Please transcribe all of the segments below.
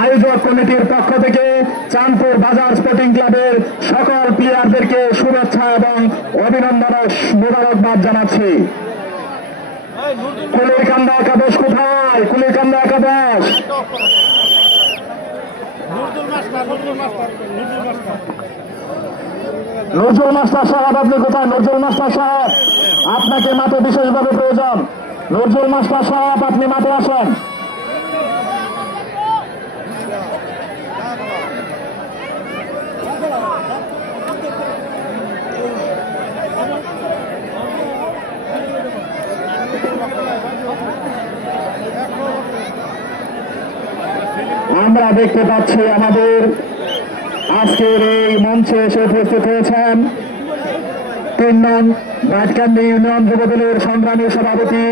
আয়োজক কমিটির পক্ষ থেকে চাঁদপুর বাজার স্পোর্টিং ক্লাবের সকল প্লেয়ারদেরকে শুভেচ্ছা এবং অভিনন্দন ও মোবারকবাদ জানাচ্ছি। কুলিরকান্দা একাদশ কোথায়? কুলিরকান্দা একাদশ নজরুল মাস্টার সাহেব, আপনি কোথায়? নজরুল মাস্টার সাহেব, আপনাকে মাঠে বিশেষভাবে প্রয়োজন। নজরুল মাস্টার সাহেব, আপনি মাঠে আসেন। আমরা দেখতে পাচ্ছি আমাদের আজকের এই মঞ্চে এসে উপস্থিত হয়েছেন ৩ নং ভাটকান্দি ইউনিয়ন যুবদলের সংগ্রামী সভাপতি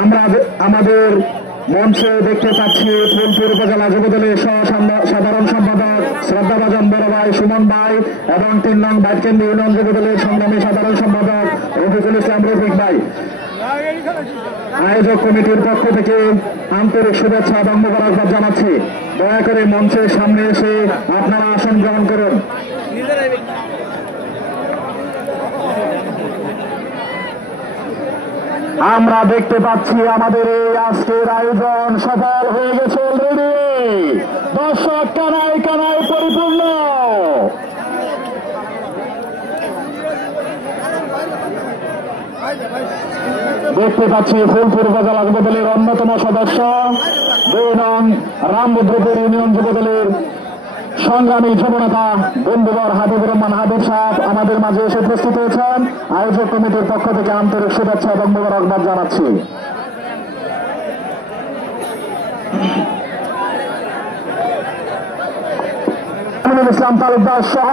আমরা আমাদের মঞ্চে দেখতে পাচ্ছি ফুলপুর উপজেলা যুবদলের সাধারণ সম্পাদক শ্রদ্ধাভাজন বড় ভাই সুমন ভাই এবং ৩ নং ভাটকান্দি ইউনিয়ন যুবদলের সংগ্রামী সাধারণ সম্পাদক রফিকুল ইসলাম রফিক ভাই। আয়োজক কমিটির পক্ষ থেকে আন্তরিক শুভেচ্ছা এবং মোবারকবাদ জানাচ্ছি। দয়া করে মঞ্চের সামনে এসে আপনারা আসন গ্রহণ করুন। আমরা দেখতে পাচ্ছি আমাদের এই আজকের আয়োজন সফল হয়ে গেছে অলরেডি। দর্শক কানায় কানায় পরিপূর্ণ। দেখতে পাচ্ছি ফুলপুর উপজেলা যুবদলের অন্যতম সদস্য ২ নং রামভদ্রপুর ইউনিয়ন যুবদলের সংগ্রামী যুবনেতা বন্ধুবর হাবিবুর রহমান হাবিব সাহেব আমাদের মাঝে এসে উপস্থিত হয়েছেন। আয়োজক কমিটির পক্ষ থেকে আন্তরিক শুভেচ্ছা এবং মোবারকবাদ জানাচ্ছি। আমিনুল ইসলাম তালুকদার সহ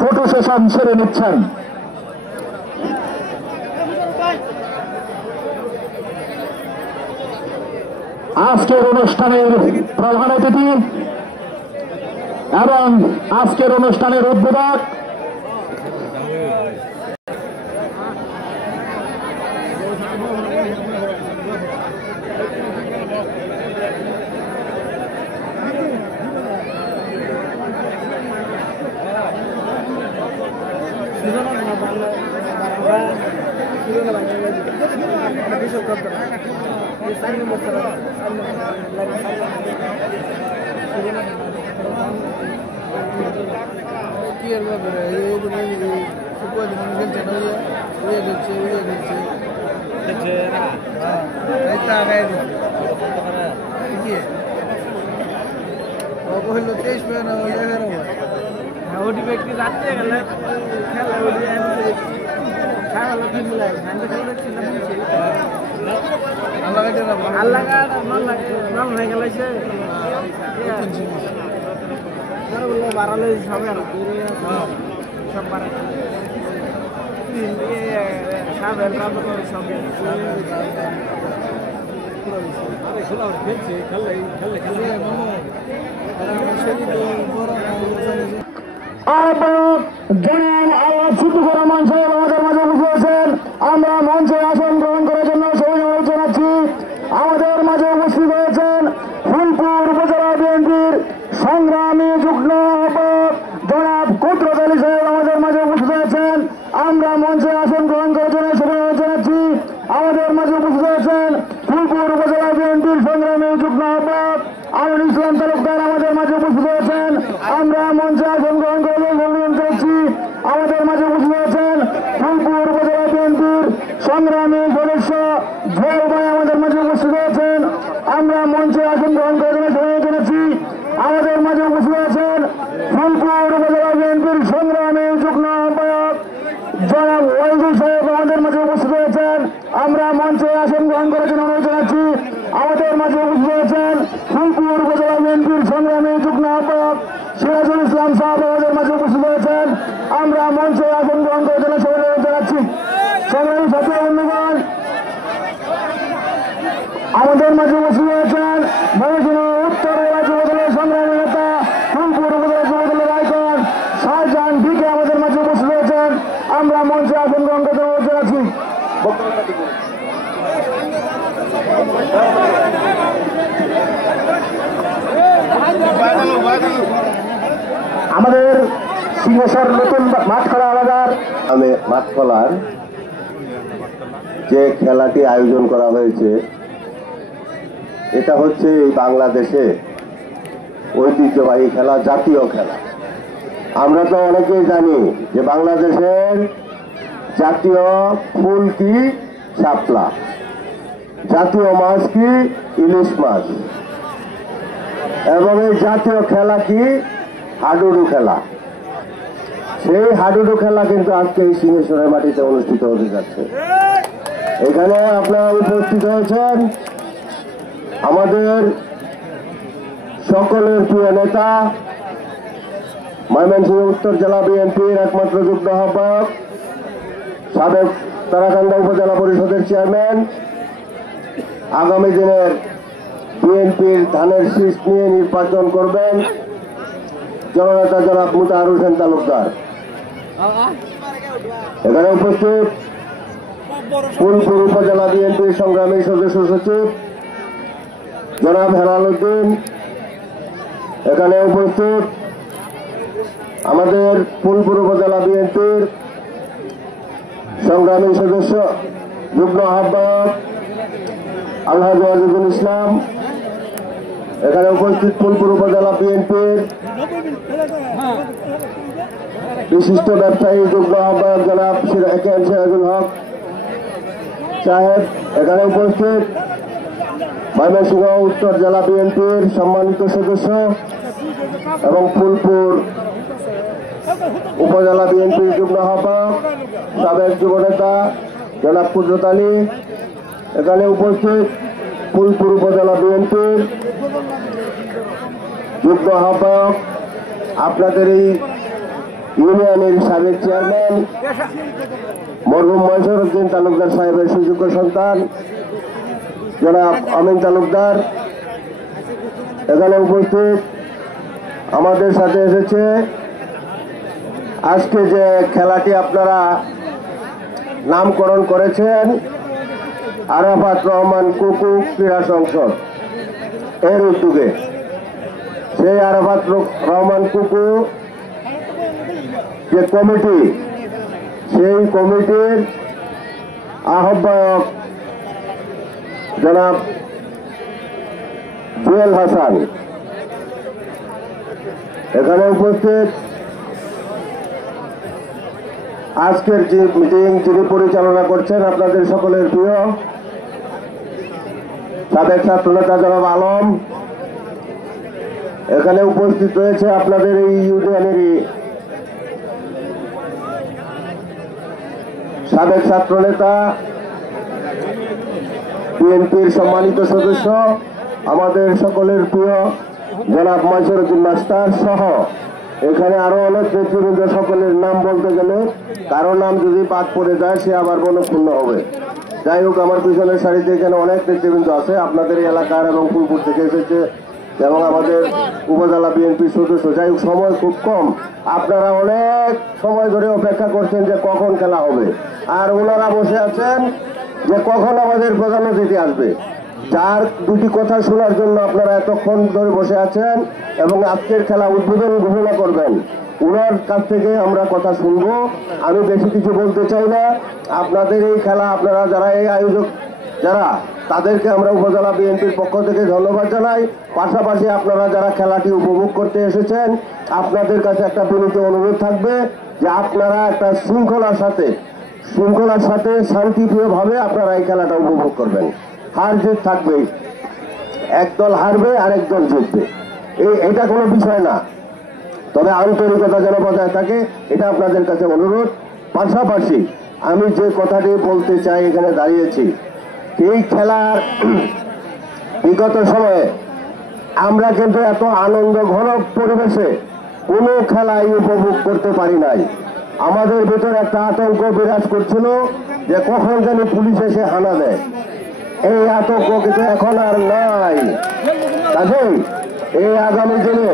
ফটো সেশন সেরে নিচ্ছেন। আজকের অনুষ্ঠানের প্রধান অতিথি এবং আজকের অনুষ্ঠানের উদ্বোধক বাড়ালে হবে আর সব বাড়াতে আমরা মঞ্চে আসন গ্রহণ করার জন্য সবাই জানাচ্ছি। আমাদের মাঝে উপস্থিত হয়েছেন ফুলপুর উপজেলা বিএনপির সংগ্রামী যুগ্ম আহ্বায়ক জনাব কুদরত আলী সাহেব আমাদের মাঝে উপস্থিত হয়েছেন। আমরা মঞ্চে আসন গ্রহণ করার জন্য সবাই জানাচ্ছি। আমাদের মাঝে উপস্থিত হয়েছেন ফুলপুর উপজেলা বিএনপির সংগ্রামী যুগ্ম আহ্বায়ক আমিনুল ইসলাম তালুকদার আমাদের মাঝে উপস্থিত হয়েছেন। আমরা মঞ্চে আসন গ্রহণ করার জন্য অনুরোধ করছি। আমাদের মাঝে উপস্থিত হয়েছেন ফুলপুর উপজেলা বিএনপির সংগ্রামী সদস্য জয় ভাই আমাদের মাঝে উপস্থিত হয়েছেন। আমরা মঞ্চে আসন গ্রহণ করার জন্য সবাই জানাচ্ছি। আমাদের মাঝে উপস্থিত আছেন ফুলপুর উপজেলা বিএনপির সংগ্রামী যুগ্ম আহ্বায়ক জনাব ওয়াইদুল সাহেব আমাদের মাঝে উপস্থিত হয়েছেন। আমরা মঞ্চে আসন গ্রহণ করার জন্য অনুরোধ জানাচ্ছি। আমাদের মাঝে উপস্থিত হয়েছেন ফুলপুর উপজেলা বিএনপির সংগ্রামী যুগ্ম আহ্বায়ক সিরাজুল ইসলাম সাহেব আমাদের মাঝে উপস্থিত হয়েছেন। আমরা মঞ্চে আসন গ্রহণ করার জন্য সবাই অনুরোধ জানাচ্ছি। সংগ্রামী ছাত্র বন্ধুগণ, আমাদের সিংহেশ্বর নতুন মাঠখোলা বাজার মাঠখোলার যে খেলাটি আয়োজন করা হয়েছে এটা হচ্ছে বাংলাদেশে ঐতিহ্যবাহী খেলা, জাতীয় খেলা। আমরা তো অনেকেই জানি যে বাংলাদেশের জাতীয় ফুল কি শাপলা, জাতীয় মাছ কি ইলিশ মাছ, এবং এই জাতীয় খেলা কি হাডুডু খেলা। সেই হাডুডু খেলা কিন্তু আজকে এই সিংহেশ্বরের মাটিতে অনুষ্ঠিত হতে যাচ্ছে। এখানে আপনারা উপস্থিত হয়েছেন আমাদের সকলের প্রিয় নেতা, ময়মনসিংহ উত্তর জেলা বিএনপির একমাত্র যুগ্ম আহ্বায়ক, সাবেক তারাকান্দা উপজেলা পরিষদের চেয়ারম্যান, আগামী দিনের বিএনপির ধানের শীষ নিয়ে নির্বাচন করবেন জননেতা জনাব মুতাহার হোসেন তালুকদার। এখানে উপস্থিত ফুলপুর উপজেলা বিএনপির সংগ্রামী সদস্য সচিব জনাব হেলাল উদ্দিন। এখানে উপস্থিত আমাদের ফুলপুর উপজেলা বিএনপির সংগ্রামী সদস্য যুগ্ম আহ্বায়ক আলহাজ ওয়াজিদুল ইসলাম। এখানে উপস্থিত ফুলপুর উপজেলা বিএনপির বিশিষ্ট ব্যবসায়ী যুগ্ম আহ্বায়ক জনাব সিরাজুল হক সাহেব। এখানে উপস্থিত ময়মনসিংহ উত্তর জেলা বিএনপির সম্মানিত সদস্য এবং ফুলপুর উপজেলা বিএনপির যুগ্ম আহ্বায়ক সাবেক যুবনেতা জনাব কুদরত আলী। এখানে উপস্থিত ফুলপুর উপজেলা বিএনপির যুগ্ম আহ্বায়ক আপনাদের এই ইউনিয়নের সাবেক চেয়ারম্যান মরহুম মনসুর উদ্দিন তালুকদার সাহেবের সুযোগ্য সন্তান জনাব আমিন তালুকদার। এখানে উপস্থিত আমাদের সাথে এসেছে আজকে যে খেলাটি আপনারা নামকরণ করেছেন আরাফাত রহমান কুকু ক্রীড়া সংসদ এর উদ্যোগে। সেই আরাফাত রহমান কুকু যে কমিটি, সেই কমিটির আহ্বায়ক জনাব জুয়েল হাসান। এখানে উপস্থিত আজকের যে মিটিং যিনি পরিচালনা করছেন আপনাদের সকলের প্রিয় সাবেক ছাত্রনেতা জনাব আলম। এখানে উপস্থিত রয়েছে আপনাদের এই ইউনিয়নেরই সাবেক ছাত্রনেতা বিএনপির সম্মানিত সদস্য আমাদের সকলের প্রিয় জনাব মনসুর উদ্দিন মাস্টার সহ এখানে আরো অনেক নেতৃবৃন্দ। সকলের নাম বলতে গেলে কারো নাম যদি বাদ পড়ে যায় সে আবার মনক্ষুণ্ণ হবে। যাই হোক, আমার পিছনের সারিতে এখানে অনেক নেতৃবৃন্দ আছে আপনাদের এলাকার এবং ফুলপুর থেকে এসেছে এবং আমাদের উপজেলা বিএনপির সদস্য। যাই হোক, সময় খুব কম, আপনারা অনেক সময় ধরে অপেক্ষা করছেন যে কখন খেলা হবে, আর ওনারা বসে আছেন যে কখন আমাদের প্রধান অতিথি আসবে, যার দুটি কথা শোনার জন্য আপনারা এতক্ষণ ধরে বসে আছেন এবং আজকের খেলা উদ্বোধন ঘোষণা করবেন। ওনার কাছ থেকে আমরা কথা শুনবো। আমি বেশি কিছু বলতে চাই না। আপনাদের এই খেলা আপনারা যারা এই আয়োজক যারা তাদেরকে আমরা উপজেলা বিএনপির পক্ষ থেকে ধন্যবাদ জানাই। পাশাপাশি আপনারা যারা খেলাটি উপভোগ করতে এসেছেন আপনাদের কাছে একটা বিনীত অনুরোধ থাকবে যে আপনারা একটা শৃঙ্খলার সাথে শান্তিপ্রিয়ভাবে আপনারা এই খেলাটা উপভোগ করবেন। হার জিত থাকবে, একদল হারবে আর একদল জিতবে, এটা কোনো বিষয় না, তবে আন্তরিকতা যেন বজায় থাকে এটা আপনাদের কাছে অনুরোধ। পাশাপাশি আমি যে কথাটি বলতে চাই, এখানে দাঁড়িয়েছি, এই খেলার বিগত সময়ে আমরা কিন্তু এত আনন্দ ঘন পরিবেশে কোনো খেলাই উপভোগ করতে পারি নাই। আমাদের ভিতর একটা আতঙ্ক বিরাজ করছিল যে কখন যেন পুলিশ এসে হানা দেয়। এই আতঙ্ক কিন্তু এখন আর নাই। কাজেই এই আগামী দিনে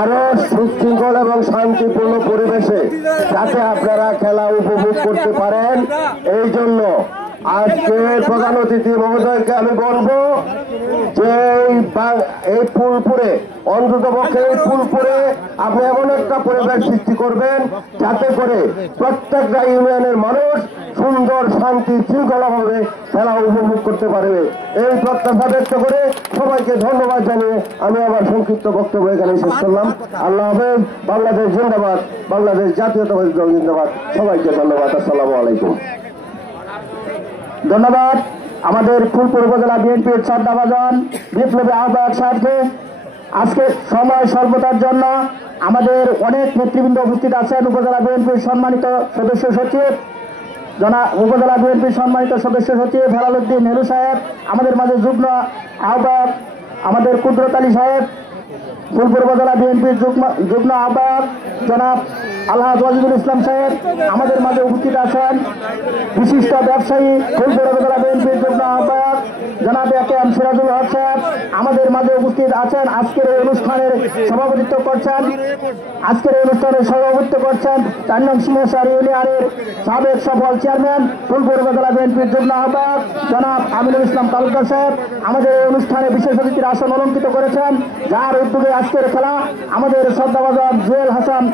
আরো সুশৃঙ্খল এবং শান্তিপূর্ণ পরিবেশে যাতে আপনারা খেলা উপভোগ করতে পারেন, এই জন্য আজকে প্রধান অতিথি মহোদয়কে আমি বলবো যে এই ফুলপুরে অন্তত পক্ষে এই ফুলপুরে আপনি এমন একটা পরিবেশ সৃষ্টি করবেন যাতে করে প্রত্যেকটা ইউনিয়নের মানুষ সুন্দর শান্তি শৃঙ্খলাভাবে খেলা উপভোগ করতে পারবে। এই প্রত্যাশা ব্যক্ত করে সবাইকে ধন্যবাদ জানিয়ে আমি আমার সংক্ষিপ্ত বক্তব্য এখানে শেষ করলাম। আল্লাহ হাফেজ। বাংলাদেশ জিন্দাবাদ, বাংলাদেশ জাতীয়তাবাদী দল জিন্দাবাদ। সবাইকে ধন্যবাদ। আসসালামু আলাইকুম। ধন্যবাদ আমাদের ফুলপুর উপজেলা বিএনপির শ্রদ্ধাভাজন বিপ্লবী আহ্বায়ক সাহেবকে। আজকে সময় স্বল্পতার জন্য আমাদের অনেক নেতৃবৃন্দ উপস্থিত আছেন। উপজেলা বিএনপির সম্মানিত সদস্য সচিব উপজেলা বিএনপির সম্মানিত সদস্য সচিব হেলাল উদ্দিন নেহরু সাহেব, আমাদের মাঝে যুগ্ম আহ্বায়ক আমাদের কুদরত আলী সাহেব, ফুলপুর উপজেলা বিএনপির যুগ্ম আহ্বায়ক জনাব আলহাজ ওয়াজিদুল ইসলাম সাহেব আমাদের মাঝে উপস্থিত আছেন। বিশিষ্ট ব্যবসায়ী ফুলপুর উপজেলা বিএনপির যুগ্ম আহ্বায়ক জনাব একেএম সিরাজুল হক সাহেব আমাদের মাঝে উপস্থিত আছেন। আজকের এই অনুষ্ঠানের সভাপতিত্ব করছেন 4 নং সিংহেশ্বর ইউনিয়নের সাবেক সফল চেয়ারম্যান ফুলপুর উপজেলা বিএনপির যুগ্ম আহ্বায়ক জনাব আমিনুল ইসলাম তালুকদার সাহেব আমাদের এই অনুষ্ঠানে বিশেষ অতিথির আসন অলঙ্কিত করেছেন, যার উদ্যোগে আজকের খেলা আমাদের শ্রদ্ধাভাজন জুয়েল হাসান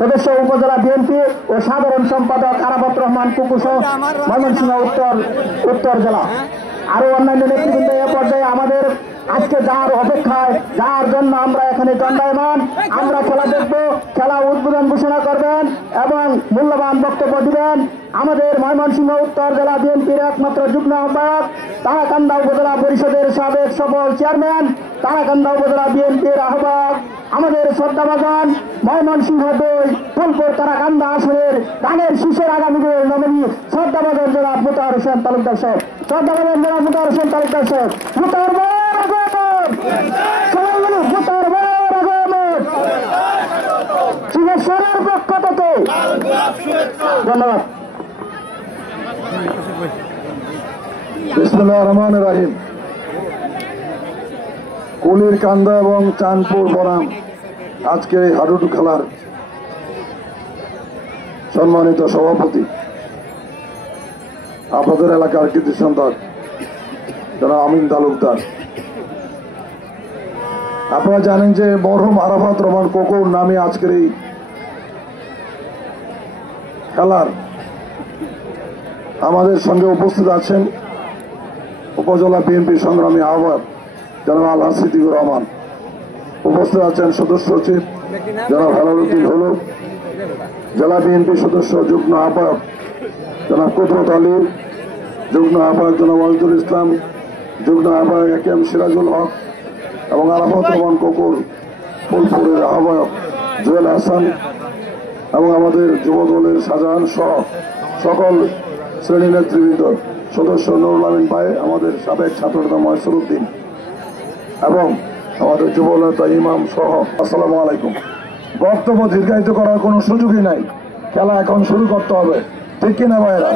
সদস্য উপজেলা বিএনপি ও সাধারণ সম্পাদক আরাফাত রহমান কুকু সহ ময়মনসিংহ উত্তর জেলা আরো অন্যান্য নেতৃবৃন্দ এ পর্যায়ে আমাদের আজকে যার অপেক্ষায় যার জন্য আমরা এখানে দণ্ডায়মান, আমরা খেলা দেখব। খেলা উদ্বোধন ঘোষণা করবেন এবং মূল্যবান বক্তব্য দিবেন আমাদের ময়মনসিংহ উত্তর জেলা বিএনপির একমাত্র যুগ্ম আহ্বায়ক, তারাকান্দা উপজেলা পরিষদের সাবেক সফল চেয়ারম্যান, তারাকান্দা উপজেলা বিএনপির আহ্বায়ক আমাদের শ্রদ্ধাভাজন ময়মনসিংহ 2 ফুলপুর তারাকান্দা আসনের গানের শীর্ষের আগামী দিনের নমিনি শ্রদ্ধাভাজন জনাব মোতাহার হোসেন তালুকদার সাহেব। শ্রদ্ধাভাজন জনাব মোতাহার হোসেন তালুকদার সাহেব। সিংহেশ্বরের পক্ষ থেকে ধন্যবাদ। বিসমিল্লাহির রহমানির রহিম। কুলির কান্দা এবং চাঁদপুর বনাম আজকে এই হাডুডু খেলার সম্মানিত সভাপতি, আপনাদের এলাকার কৃতি সন্তান যারা আমিন তালুকদার, আপনারা জানেন যে মরহুম আরাফাত রহমান কোকুর নামে আজকের এই খেলার আমাদের সঙ্গে উপস্থিত আছেন উপজেলা বিএনপি সংগ্রামী আহ্বায়ক জনাব আলহাজ সিদ্দিকুর রহমান, উপস্থিত আছেন সদস্য সচিব জনাব হেলাল উদ্দিন হলু, জেলা বিএনপি সদস্য যুগ্ম আহ্বায়ক জনাব কুদরত আলী, যুগ্ম আহ্বায়ক জনাব ওয়াজিদুল ইসলাম, যুগ্ম আহ্বায়ক একেএম সিরাজুল হক এবং আরাফাত রহমান কোকুর ফুলপুরের আহ্বায়ক জুয়েল হাসান এবং আমাদের যুব দলের শাহজাহান সহ সকল শ্রেণী নেতৃবৃন্দ সদস্য নুরুল আমিন ভাই, আমাদের সাবেক ছাত্রনেতা মহেশ্বর উদ্দিন এবং আমাদের যুব নেতা ইমাম সহ আসসালামু আলাইকুম। বক্তব্য দীর্ঘায়িত করার কোনো সুযোগই নাই, খেলা এখন শুরু করতে হবে, ঠিক কিনা ভাইরা?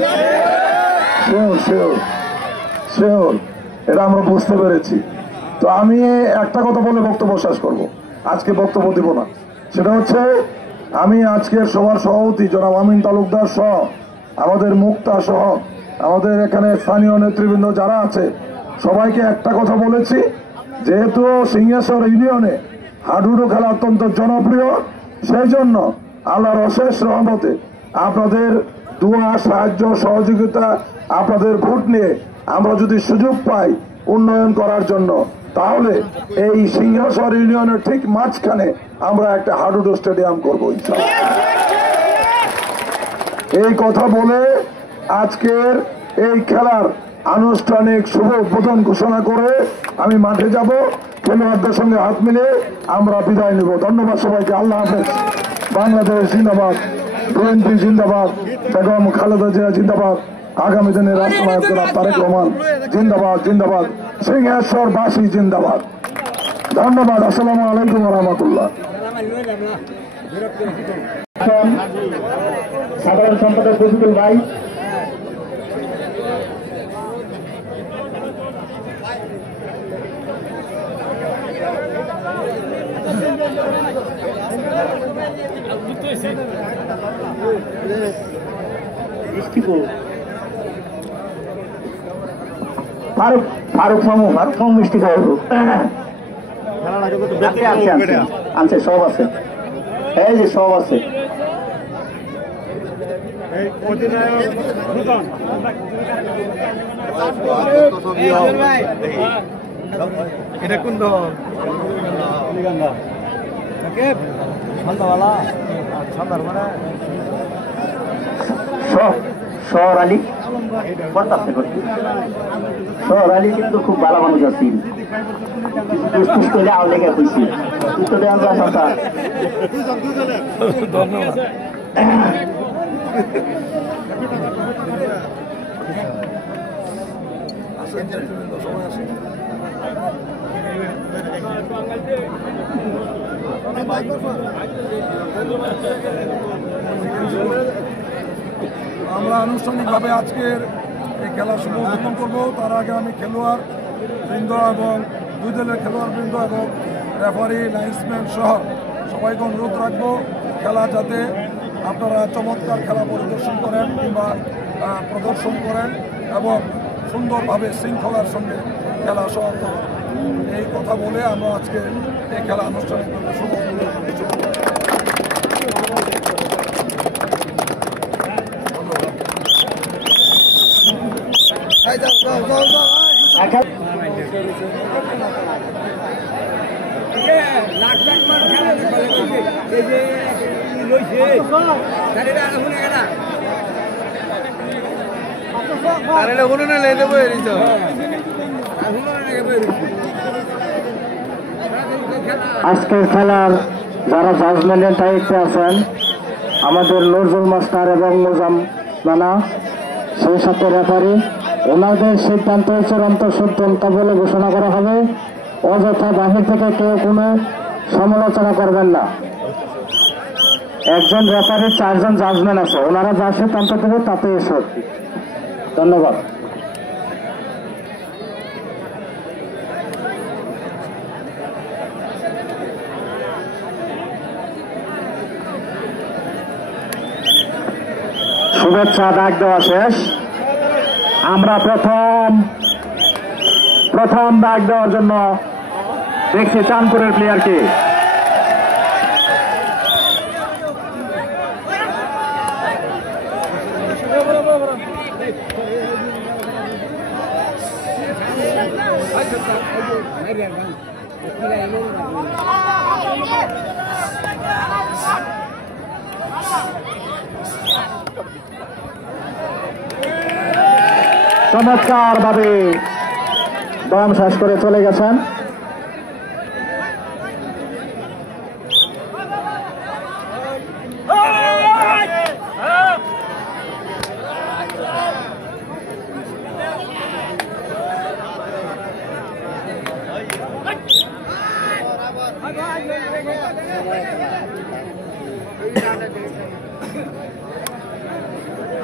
শিওর এটা আমরা বুঝতে পেরেছি। তো আমি একটা কথা বলে বক্তব্য শেষ করব, আজকে বক্তব্য দিব না। সেটা হচ্ছে আমি আজকের সবার সভাপতি জনাব আমিন তালুকদার সহ আমাদের মুক্তা সহ আমাদের এখানে স্থানীয় নেতৃবৃন্দ যারা আছে সবাইকে একটা কথা বলেছি, যেহেতু সিংহেশ্বর ইউনিয়নে হাডুডু খেলা অত্যন্ত জনপ্রিয়, সেই জন্য আল্লাহর অশেষ রহমতে আপনাদের দোয়া সাহায্য সহযোগিতা আপনাদের ভোট নিয়ে আমরা যদি সুযোগ পাই উন্নয়ন করার জন্য, তাহলে এই সিংহেশ্বর ইউনিয়নের ঠিক মাঝখানে আমরা একটা হাডুডু স্টেডিয়াম করবো ইনশাআল্লাহ। এই কথা বলে আজকের এই খেলার আনুষ্ঠানিক শুভ উদ্বোধন ঘোষণা করে আমি মাঠে যাব। খেলোয়াড়দের সঙ্গে হাত মিলিয়ে আমরা বিদায় নেব। ধন্যবাদ সবাইকে। আল্লাহ হাফেজ। বাংলাদেশ জিন্দাবাদ, বিএনপি জিন্দাবাদ, বেগম খালেদা জিয়া জিন্দাবাদ, আগামী দিনের রাষ্ট্রনায়ক জনাব তারেক রহমান জিন্দাবাদ জিন্দাবাদ, সিংহেশ্বরবাসী জিন্দাবাদ। ধন্যবাদ। আসসালামু আলাইকুম ওয়া রাহমাতুল্লাহ। সাধারণ সম্পাদক রফিকুল ভাই, ফারুক মামু মিষ্টি খাওয়াবো আনছে সব আছে এই যে সব আছে এটা কোন দল শহর আলী শহর আলী কিন্তু খুব ভালো মানুষ আছি আওলেখা কইছি তো দেওয়া যায় ধন্যবাদ আমরা আনুষ্ঠানিকভাবে আজকের এই খেলা শুভ উদ্বোধন করবো। তার আগে আমি খেলোয়াড় বৃন্দ এবং দুই দলের খেলোয়াড় বৃন্দ এবং রেফারি লাইন্সম্যান সহ সবাইকে অনুরোধ রাখবো খেলা যাতে আপনারা চমৎকার খেলা পরিদর্শন করেন কিংবা প্রদর্শন করেন এবং সুন্দরভাবে শৃঙ্খলার সঙ্গে খেলা সমাপ্ত এই কথা বলে আমরা আজকে এই খেলা আনুষ্ঠানিকভাবে শুভ উদ্বোধন করছি। আজকের খেলার যারা জাজমেন্টের দায়িত্বে আছেন আমাদের নজরুল মাস্টার এবং মোজাম্মানা সেই সাথে রেফারি ওনাদের সিদ্ধান্ত চূড়ান্ত সিদ্ধান্ত বলে ঘোষণা করা হবে। অযথা বাহির থেকে কেউ কোনো সমালোচনা করবেন না। একজন রেফারির 4 জন জাজমেন্ট আছে, ওনারা যা সিদ্ধান্ত দেবে তাতে সত্যি। ধন্যবাদ। শুভেচ্ছা ডাক দেওয়া শেষ। আমরা প্রথম ডাক দেওয়ার জন্য দেখছি চাঁদপুরের প্লেয়ারকে। চমৎকার ভাবে দম শেষ করে চলে গেছেন।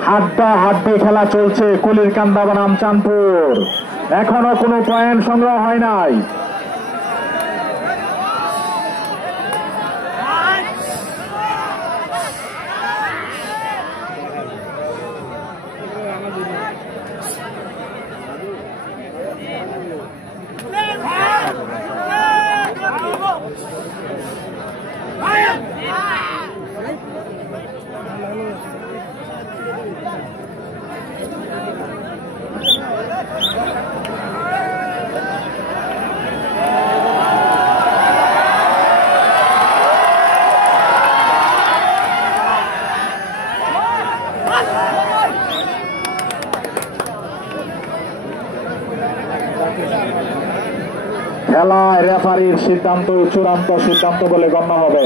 হাড্ডাহাড্ডি খেলা চলছে কুলিরকান্দা বনাম চাঁদপুর। এখনো কোনো পয়েন্ট সংগ্রহ হয় নাই। খেলায় রেফারির সিদ্ধান্ত চূড়ান্ত সিদ্ধান্ত বলে গণ্য হবে।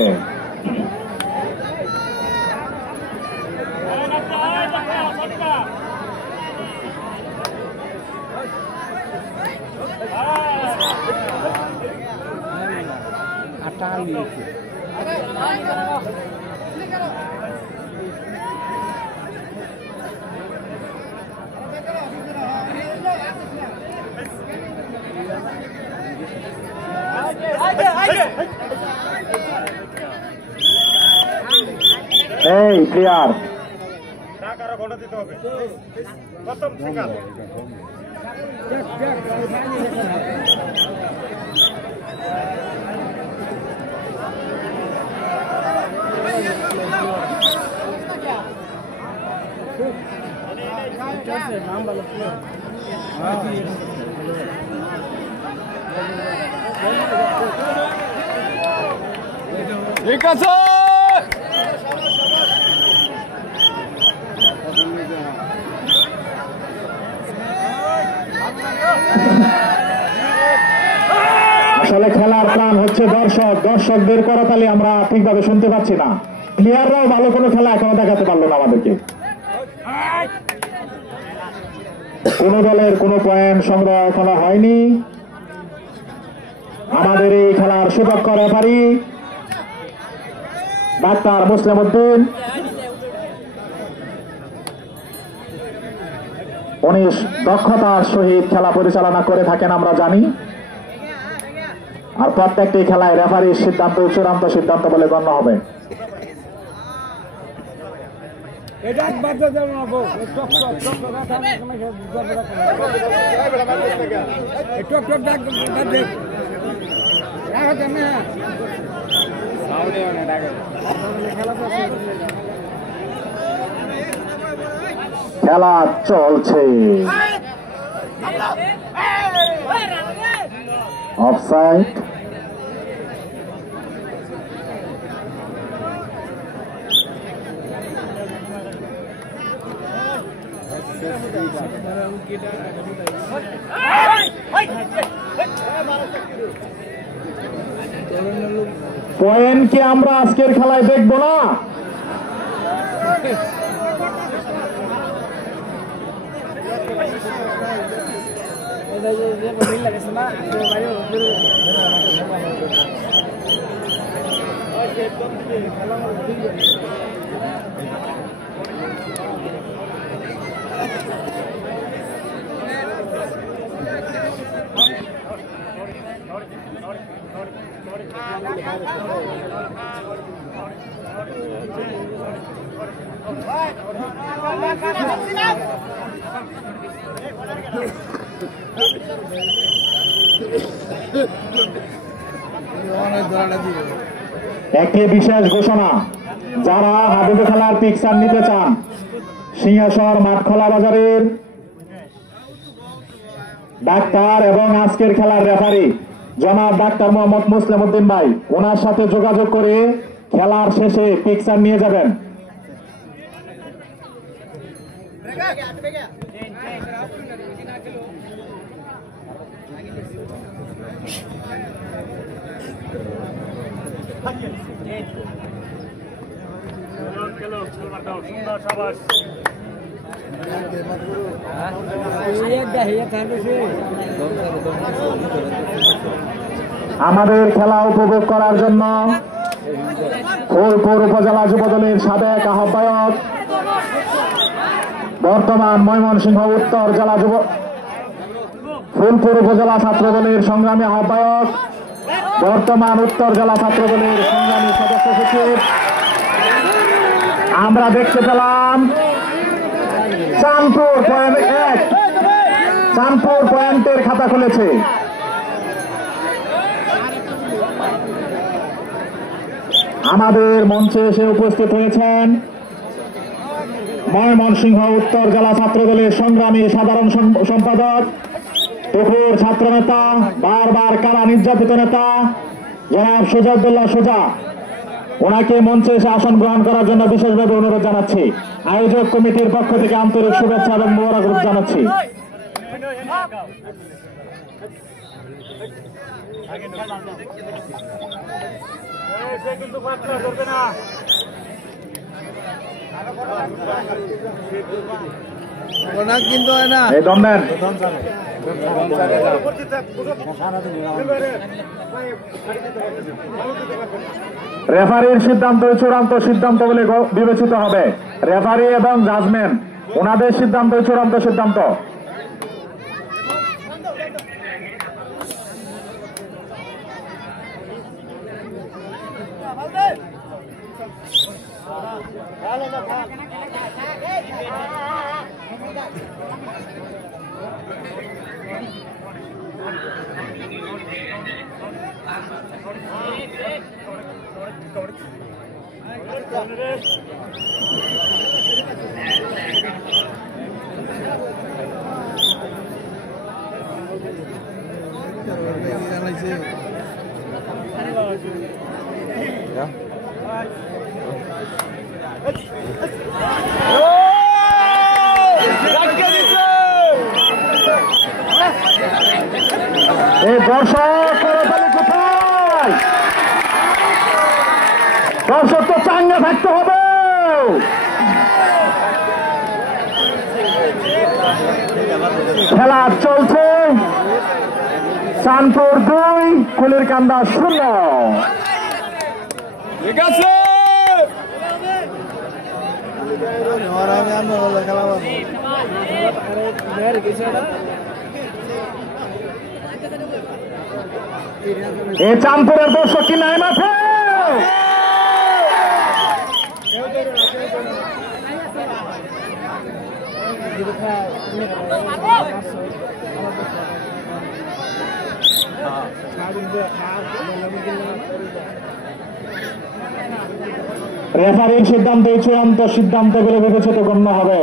এই প্লেয়ার টাকা ঘন্টা দিতে হবে প্রথম ঠিক আছে। আসলে খেলার প্রাণ হচ্ছে দর্শক, দর্শকদের করতালি আমরা ঠিকভাবে শুনতে পাচ্ছি না। প্লেয়াররাও ভালো কোনো খেলা এখনো দেখাতে পারলো না আমাদেরকে। কোন দলের কোনো পয়েন্ট সংগ্রহ এখনো হয়নি। আমাদের এই খেলার সুদক্ষ রেফারি ডাক্তার মুসলিম উদ্দিন, উনি দক্ষতার সহিত খেলা পরিচালনা করে থাকেন আমরা জানি। আর প্রত্যেকটি খেলায় রেফারির সিদ্ধান্ত চূড়ান্ত সিদ্ধান্ত বলে গণ্য হবে। খেলা চলছে, অফসাইড। পয়েন্ট কি আমরা আজকের খেলায় দেখবো না? একটি বিশেষ ঘোষণা, যারা হাডুডু খেলার পিকচার নিতে চান, সিংহাসর মাঠখোলা বাজারের ডাক্তার এবং আজকের খেলার রেফারি জনাব ডাক্তার মোহাম্মদ মুসলিম উদ্দিন ভাই, ওনার সাথে যোগাযোগ করে খেলার শেষে পিকচার নিয়ে যাবেন। আমাদের খেলা উপভোগ করার জন্য ফুলপুর উপজেলা যুবদলের সাবেক আহ্বায়ক, বর্তমান ময়মনসিংহ উত্তর জেলা ফুলপুর উপজেলা ছাত্রদলের সংগ্রামী আহ্বায়ক, বর্তমান উত্তর জেলা ছাত্রদলের সংগ্রামী সদস্য সচিব, আমরা দেখতে পেলাম চাঁদপুর পয়েন্টের খাতা খুলেছে। আমাদের মঞ্চে এসে উপস্থিত হয়েছেন ময়মনসিংহ উত্তর জেলা ছাত্রদলের সংগ্রামী সাধারণ সম্পাদক, তপুর ছাত্র নেতা, বারবার কারা নির্যাতিত নেতা জনাব সুজাউদ্দৌলা সুজা। ওনাকে মঞ্চে এসে আসন গ্রহণ করার জন্য বিশেষভাবে অনুরোধ জানাচ্ছি। আয়োজক কমিটির পক্ষ থেকে আন্তরিক শুভেচ্ছা এবং মোবারকবাদ জানাচ্ছি। এই দম নেন। রেফারির সিদ্ধান্ত চূড়ান্ত সিদ্ধান্ত বলে বিবেচিত হবে। রেফারি এবং জাজমেন্ট ওনাদের সিদ্ধান্ত চূড়ান্ত সিদ্ধান্ত। এই দর্শক করতালি কোথায়? দর্শক তো চাঙ্গে থাকতে হবে। খেলা চলছে, চাঁদপুর 2 কুলিরকান্দা 0। ঠিক আছে এই চাঁদপুরের দর্শক কি নাই মাঠে? রেফারির সিদ্ধান্ত চূড়ান্ত সিদ্ধান্ত বলে বিবেচিত গণ্য হবে।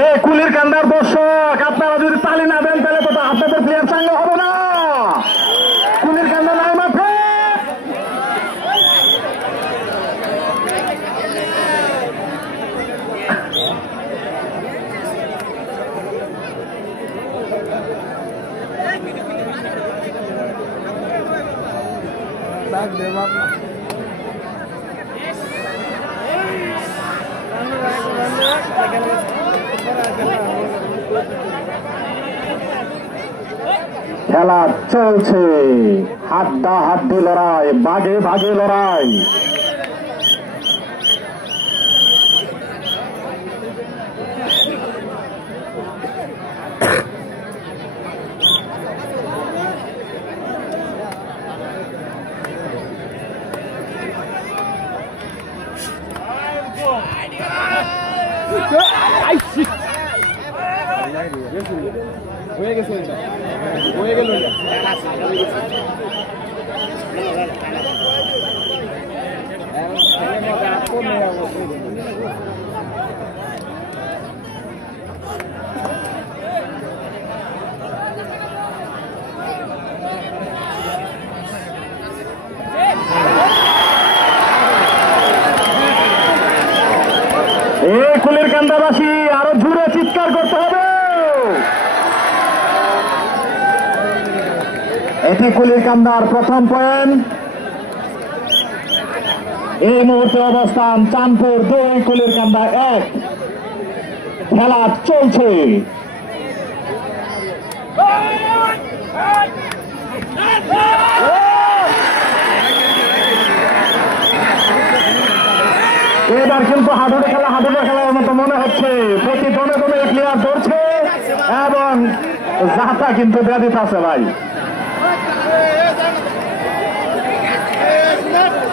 এ কুলিরকান্দার দর্শক, আপনারা যদি তালি না দেন তাহলে তো আপনাদের প্লেয়ার চাঙ্গা হবে না। কুলিরকান্দা নাই মাঠে। খেলা চলছে, হাড্ডাহাড্ডি লড়াই, বাঘে বাঘে লড়াই। হয়ে গেছে হয়ে গেল এই কুলিরকান্দাবাসী আরো জোরে চিৎকার করতে হবে। এটি কুলিরকান্দার প্রথম পয়েন্ট। এই মুহূর্তে অবস্থান চাঁদপুর 2 কুলিরকান্দা 1। খেলা চলছে। এবার কিন্তু হাডুডে খেলার মতো মনে হচ্ছে। প্রতি দমে দমে প্লেয়ার ধরছে এবং যাতা কিন্তু ব্যাধিত আছে ভাই।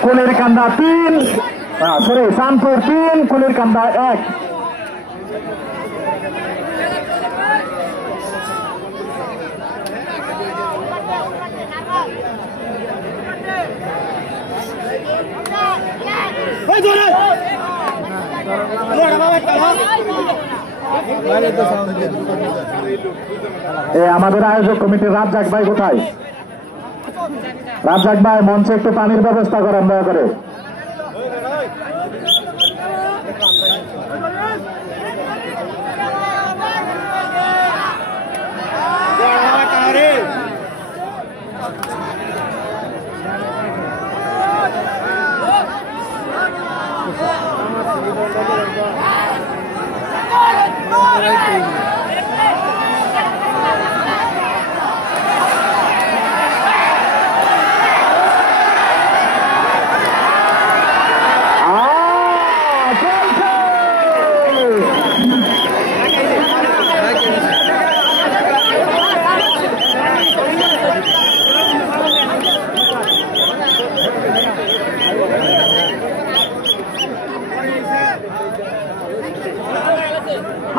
কুলিরকান্দা 3, চাঁদপুর 3 কুলিরকান্দা 1। আমাদের আয়োজক কমিটির রাজ্জাক ভাই কোথায়? রাজ্জাক ভাই, মঞ্চে একটু পানির ব্যবস্থা করেন দয়া করে।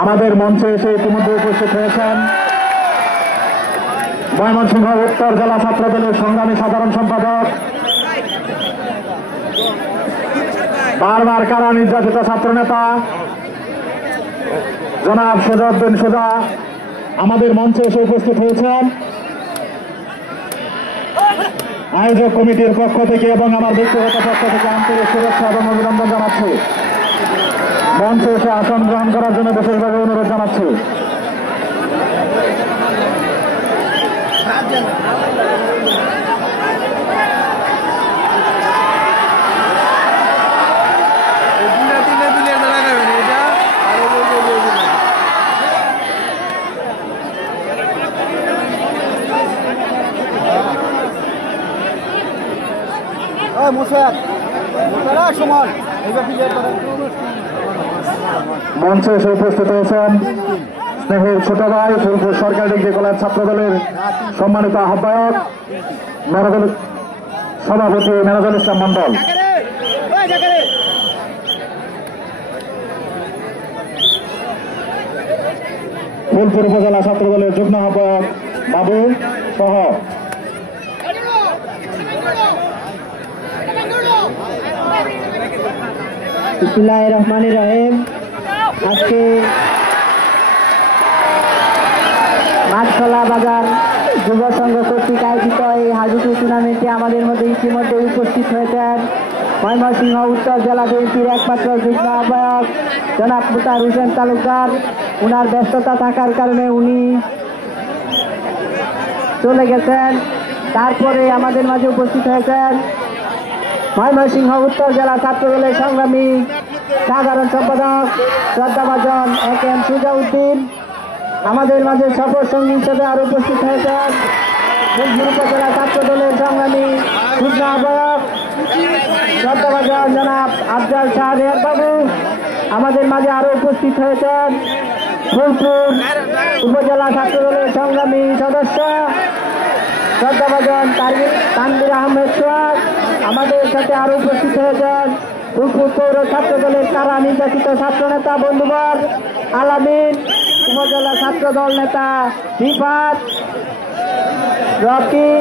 আমাদের মঞ্চে এসে ইতিমধ্যে উপস্থিত হয়েছেন ময়মনসিংহ উত্তর জেলা ছাত্র দলের সংগ্রামী সাধারণ সম্পাদক, বারবার কারা নির্যাতিত ছাত্র নেতা জনাব সোজাউদ্দিন সোজা আমাদের মঞ্চে এসে উপস্থিত হয়েছেন। আয়োজক কমিটির পক্ষ থেকে এবং আমার ব্যক্তিগত পক্ষ থেকে আন্তরিক শুভেচ্ছা এবং অভিনন্দন জানাচ্ছি। মঞ্চে এসে আসন গ্রহণ করার জন্য বিশেষভাবে অনুরোধ জানাচ্ছি। মঞ্চে এসে উপস্থিত হয়েছেন স্নেহের ছোট ভাই ফুলপুর সরকারি ডিগ্রি কলেজ ছাত্র দলের সম্মানিত আহ্বায়ক সভাপতি মেনাজুল ইসলাম মন্ডল। ফুলপুর উপজেলা ছাত্র দলের যুগ্ম আহ্বায়ক বাবু সহ বিসমিল্লাহির রহমানির রহিম। আজকে মাঠখোলা বাজার যুব সংঘ কর্তৃক আয়োজিত এই হাজুটু টুর্নামেন্টে আমাদের মধ্যে ইতিমধ্যে উপস্থিত হয়েছেন ময়মনসিংহ উত্তর জেলা বিএনপির একমাত্র যুগ্ম আহ্বায়ক জনাব মুতার হোসেন তালুকদার। উনার ব্যস্ততা থাকার কারণে উনি চলে গেছেন। তারপরে আমাদের মাঝে উপস্থিত হয়েছেন ময়মনসিংহ উত্তর জেলা ছাত্র দলের সংগ্রামী সাধারণ সম্পাদক শ্রদ্ধাভাজন এম সুজাউদ্দিন। আমাদের মাঝে সফর সঙ্গী হিসেবে আরো উপস্থিত হয়েছেন ফুলপুর উপজেলা ছাত্র দলের সংগ্রামী যুগ্ম আহ্বায়ক শ্রদ্ধাভাজন জনাব আফজাল শাহরিয়ার বাবু। আমাদের মাঝে আরো উপস্থিত হয়েছেন ফুলপুর উপজেলা ছাত্র দলের সংগ্রামী সদস্য শ্রদ্ধাভাজন তানভীর আহমেদ সোহাগ। আমাদের সাথে আরো উপস্থিত হয়েছেন ফুলপুর পৌর ছাত্র দলের কারা নির্বাচিত ছাত্র নেতা বন্ধুবর আলামিন, উপজেলা ছাত্র দল নেতা রিফাত, রকি,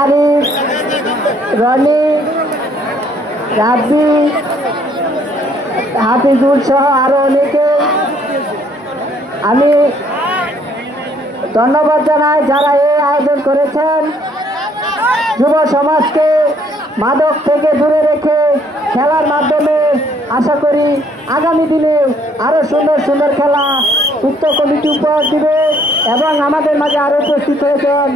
আরিফ, রনি, রাব্বি, হাফিজুল সহ আরো অনেকে। আমি ধন্যবাদ জানাই যারা এই আয়োজন করেছেন। যুব সমাজকে মাদক থেকে দূরে রেখে খেলার মাধ্যমে আশা করি আগামী দিনে আরো সুন্দর সুন্দর খেলা উক্ত কমিটি উপহার দিবে। এবং আমাদের মাঝে আরো উপস্থিত হয়েছেন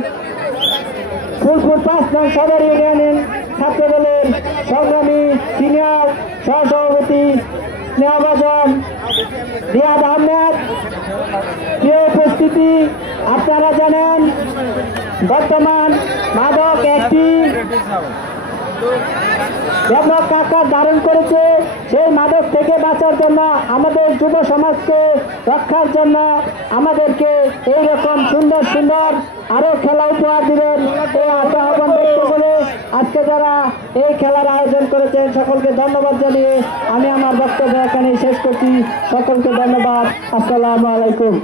ফুলপুর 5 নং সদর ইউনিয়নের ছাত্র দলের সংগ্রামী সিনিয়র সহসভাপতি স্নেহভাজন রিয়াদ আহমেদ। প্রিয় উপস্থিতি, আপনারা জানেন বর্তমান মাদক একটি ব্যাপক আকার ধারণ করেছে। সেই মাদক থেকে বাঁচার জন্য আমাদের যুব সমাজকে রক্ষার জন্য আমাদেরকে এইরকম সুন্দর সুন্দর আরো খেলা উপহার দিবেন এই আশা আহ্বান ব্যক্ত করে আজকে যারা এই খেলার আয়োজন করেছেন সকলকে ধন্যবাদ জানিয়ে আমি আমার বক্তব্য এখানে শেষ করছি। সকলকে ধন্যবাদ। আসসালামু আলাইকুম।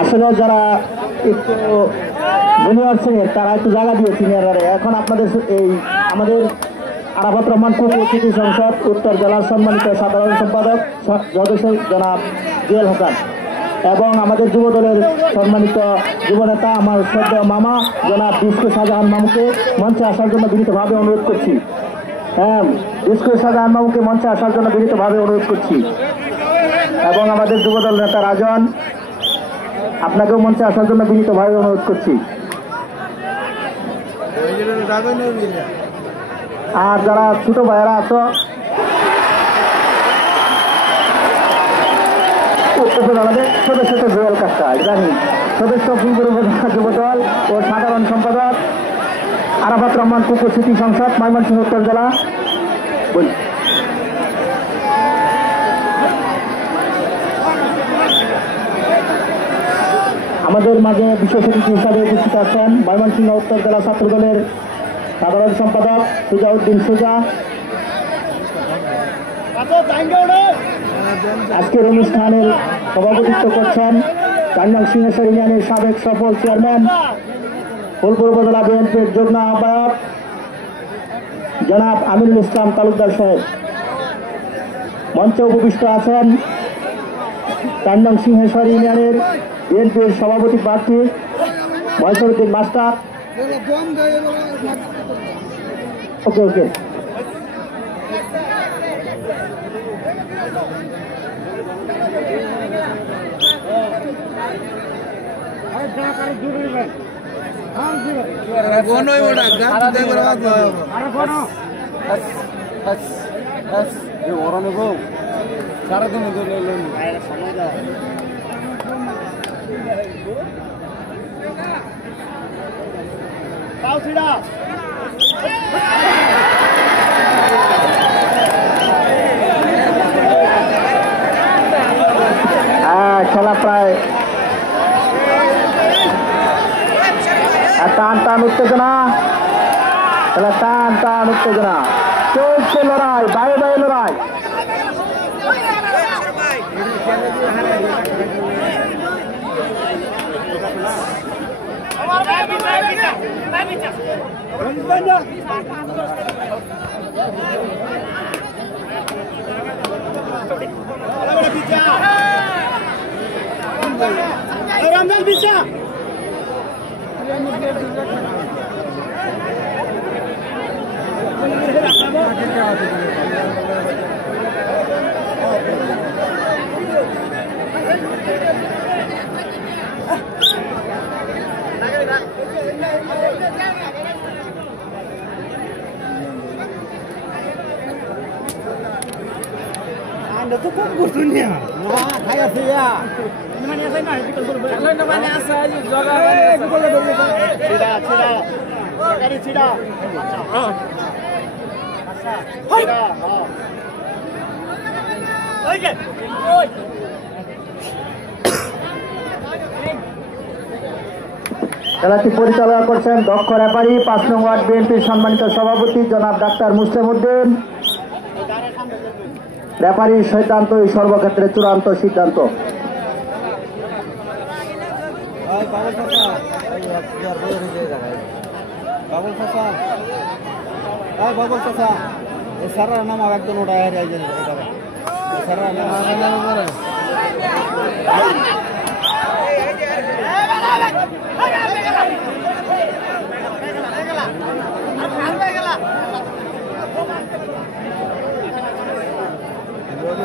আসলে যারা একটু জুনিয়র সিনিয়র তারা একটু জায়গা দিয়ে সিনিয়ররা এখন আপনাদের এই আমাদের আরাফাত রহমান কুকুর সিটি সংসদ উত্তর জেলার সম্মানিত সাধারণ সম্পাদক সদস্য জনাব জুয়েল হাসান এবং আমাদের যুব দলের সম্মানিত যুবনেতা আমার শ্রদ্ধেয় মামা জনাব বিস্কু শাহজাহান মামুকে মঞ্চে আসার জন্য বিনীতভাবে অনুরোধ করছি। হ্যাঁ, বিস্কু শাহজাহান মামুকে মঞ্চে আসার জন্য বিনীতভাবে অনুরোধ করছি। এবং আমাদের যুবদল নেতা রাজন, আপনাকেও মঞ্চে আসার জন্য বিনীতভাবে অনুরোধ করছি। আর যারা ছোট ভাইয়েরা আছো সদস্য জুয়েল কাস্টা জানি সদস্য ফুলপুর উপজেলা যুবদল ও সাধারণ সম্পাদক আরাফাত রহমান কুকুর সিটি সংসদ ময়মনসিংহ উত্তর জেলা। বলি আমাদের মাঝে বিশেষ অতিথি হিসাবে উপস্থিত আছেন ময়মনসিংহ উত্তর জেলা ছাত্র দলের সাধারণ সম্পাদক সুজাউদ্দিন সুজা। আজকের অনুষ্ঠানের সভাপতিত্ব করছেন 4 নং সিংহেশ্বর ইউনিয়নের সাবেক সফল চেয়ারম্যান ফুলপুর উপজেলা বিএনপির যুগ্ম আহ্বায়ক জনাব আমিনুল ইসলাম তালুকদার সাহেব। মঞ্চে উপবিষ্ট আছেন 4 নং সিংহেশ্বর ইউনিয়নের বিএনপির সভাপতি প্রার্থী মহেশ্বরউদ্দিন মাস্টার। ওকে ওকে সারাদিন খেলা প্রায় টান টান উত্তেজনা, খেলা টান টান উত্তেজনা, চলছে লড়াই, বাইরে বাইরে লড়াই। Anda tuh kok kursunya? Nah, kayak sih ya. Mana saya mah kita berbeda. Kalau mana saya juga. Tidak, tidak. Kali tidak. Tidak. Oke. Oi. খেলাটি পরিচালনা করছেন দক্ষ রেফারি 5 নং ওয়ার্ড বিএনপির সম্মানিত সভাপতি জনাব ডাক্তার মুসলিম উদ্দিন। রেফারির সিদ্ধান্তই সর্বক্ষেত্রে চূড়ান্ত সিদ্ধান্ত।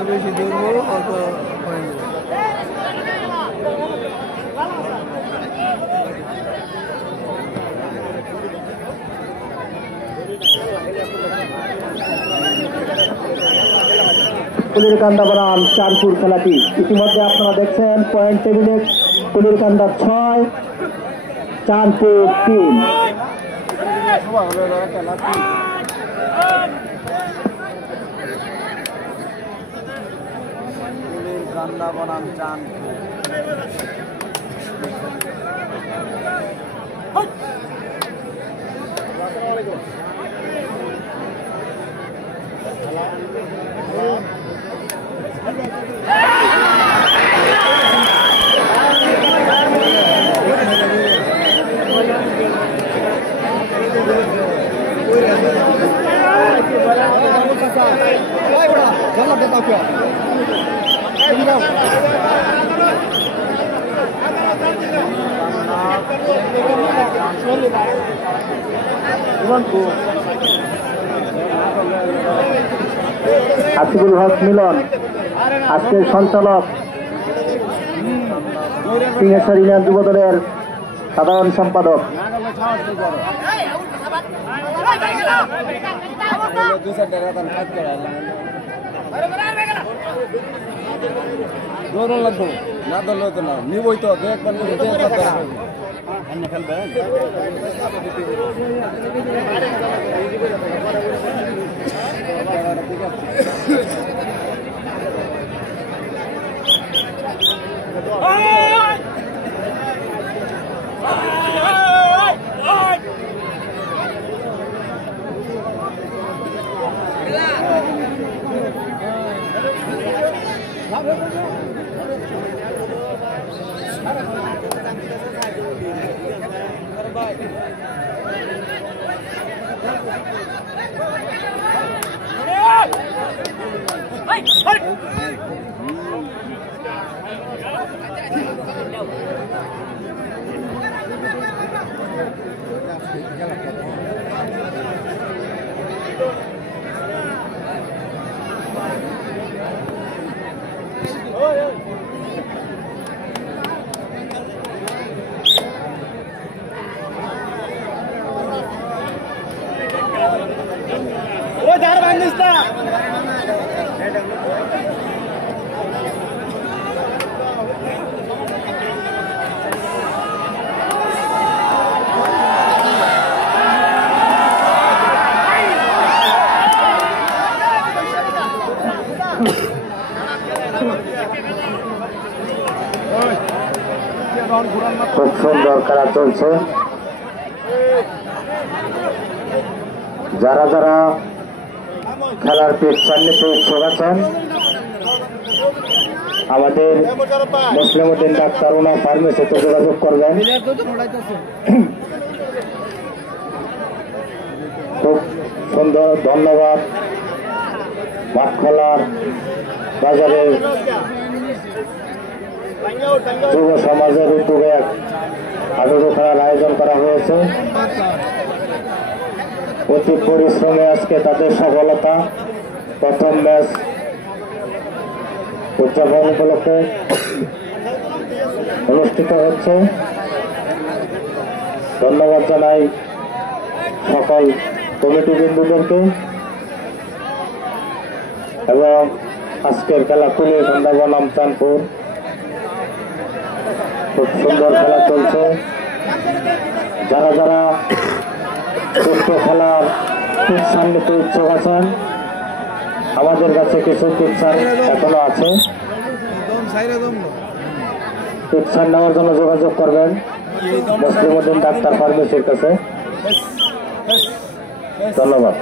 বেশি দৌড়বো অত কুলিরকান্দা বনাম চাঁদপুর খেলাটি ইতিমধ্যে আপনারা দেখছেন পয়েন্ট টেবিলে কুলিরকান্দা 6, চাঁদপুর 3। কুলিরকান্দা বনাম চাঁদপুর। আসিফুল হক মিলন আজকের সঞ্চালক, সিংহেশ্বর ইউনিয়ন যুব দলের সাধারণ সম্পাদক। লাগবো না ধরলে তো না নিবই তো খুব সুন্দর খেলা চলছে। যারা যারা খেলার পিকচার নিতে ইচ্ছুক আছেন আমাদের মুসলিমউদ্দিন ডাক্তার ওনার ফার্মেসিতে যোগাযোগ করবেন। খুব সুন্দর, ধন্যবাদ। মাঠখোলার বাজারের যুব সমাজের উদ্যোগে এক হাডুডু খেলার আয়োজন করা হয়েছে। অতি পরিশ্রমে আজকে তাদের সফলতা। প্রথম ম্যাচ উদযাপন উপলক্ষে অনুষ্ঠিত হচ্ছে। ধন্যবাদ জানাই সকল কমিটি বিন্দুদেরকে এবং আজকের খেলা কুলিয়াকান্দা বনাম চাঁদপুর। খুব সুন্দর খেলা চলছে। যারা যারা সুস্থ খেলার পিকচার নিতে ইচ্ছুক আছেন আমাদের কাছে কিছু পিকচার এখনো আছে। পিকচার নেওয়ার জন্য যোগাযোগ করবেন মুসলিমউদ্দিন ডাক্তার ফার্মেসির কাছে। ধন্যবাদ।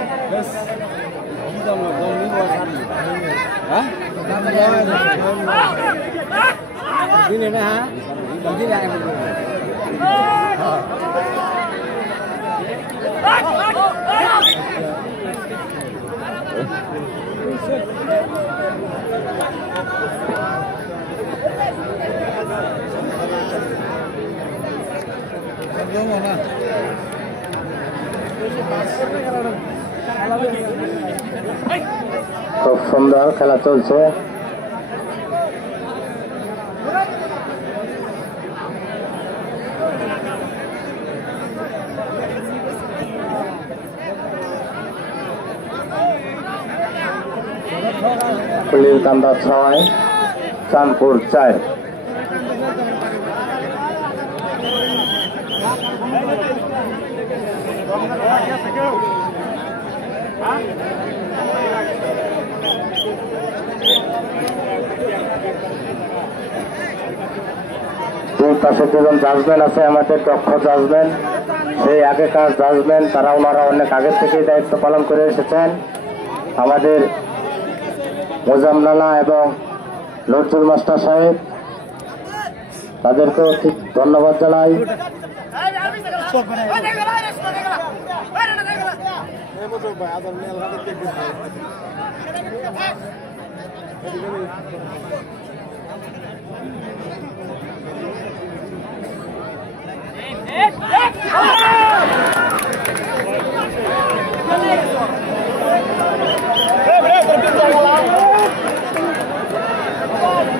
খুব সুন্দর খেলা চলছে। কুলিয়াকান্দা 6 চাঁদপুর 4। দুই পাশে দুজন জাজম্যান আছে, আমাদের দক্ষ জাজম্যান, সেই আগেকার জাজম্যান। তারা ওনারা অনেক আগে থেকেই দায়িত্ব পালন করে এসেছেন। আমাদের মোজাম্মেলা এবং নজরুল মাস্টার সাহেব, তাদেরকেও ঠিক ধন্যবাদ জানাই।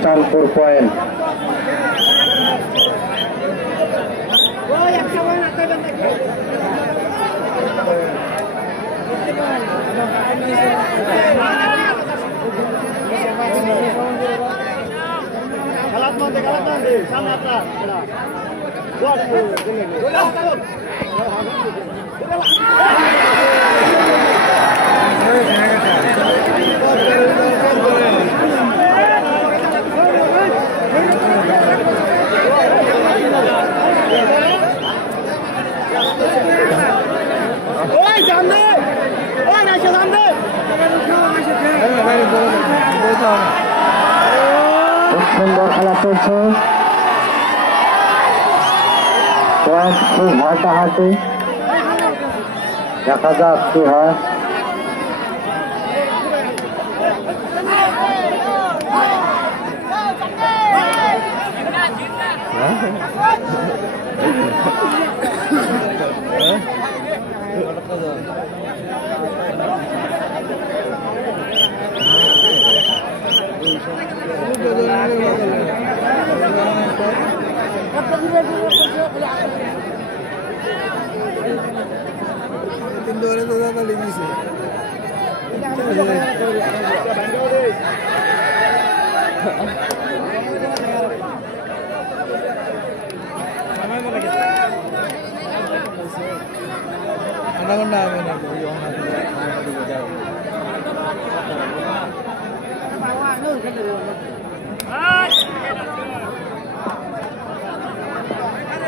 চাঁদপুর পয়েন্ট। খুব সুন্দর খেলা চলছে। পয়েন্ট খুব হাঁটাহাঁটি, দেখা যাক কি হয়।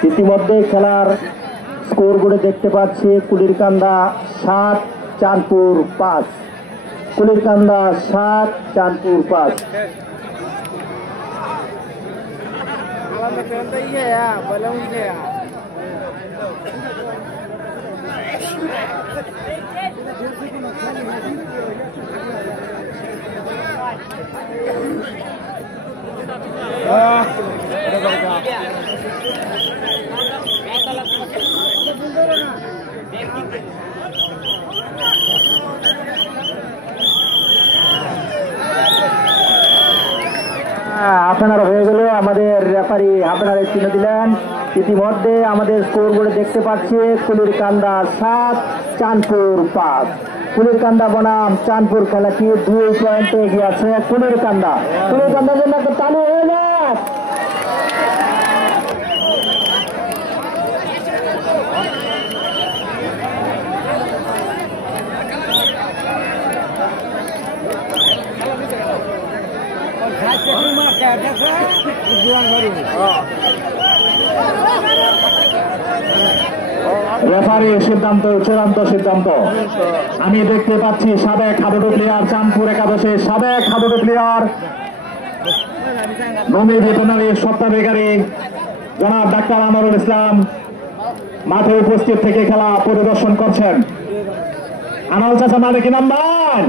ইতিমধ্যে খেলার স্কোর বোর্ডে দেখতে পাচ্ছি কুলিরকান্দা 7, চাঁদপুর 5। কুলিরকান্দা 7, চাঁদপুর 5। আপনারা হয়ে গেল, আমাদের রেফারি আপনারা চিহ্ন দিলেন। ইতিমধ্যে আমাদের স্কোর বোর্ডে দেখতে পাচ্ছি কুলিরকান্দা 7, চাঁদপুর 5। কুলিরকান্দা বনাম চাঁদপুর খেলাটি 2 পয়েন্টে এগিয়ে আছে কুলিরকান্দা। কুলিরকান্দার জন্য একটা তালি হয়ে যাক। রেফারির সিদ্ধান্ত চূড়ান্ত সিদ্ধান্ত। আমি দেখতে পাচ্ছি সাবেক হাডুডু প্লেয়ার, চাঁদপুর একাদশের সাবেক হাডুডু প্লেয়ার, নবী ভেটেরিনারি স্বত্বাধিকারী জনাব ডাক্তার আনোয়ারুল ইসলাম মাঠে উপস্থিত থেকে খেলা পরিদর্শন করছেন। আনোয়ার চাচা মাঠে কি নাম্বার?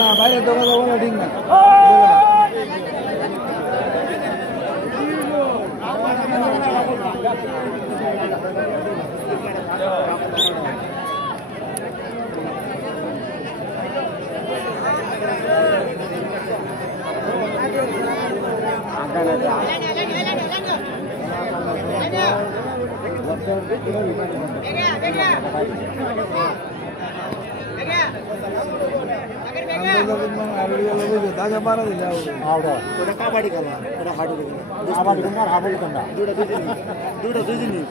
না বাইরে দোকান বলো ঠিক না। কাবাডি খেলা, কাবাডি আর হাবুল কান্ডা দুটো দুই জিনিস,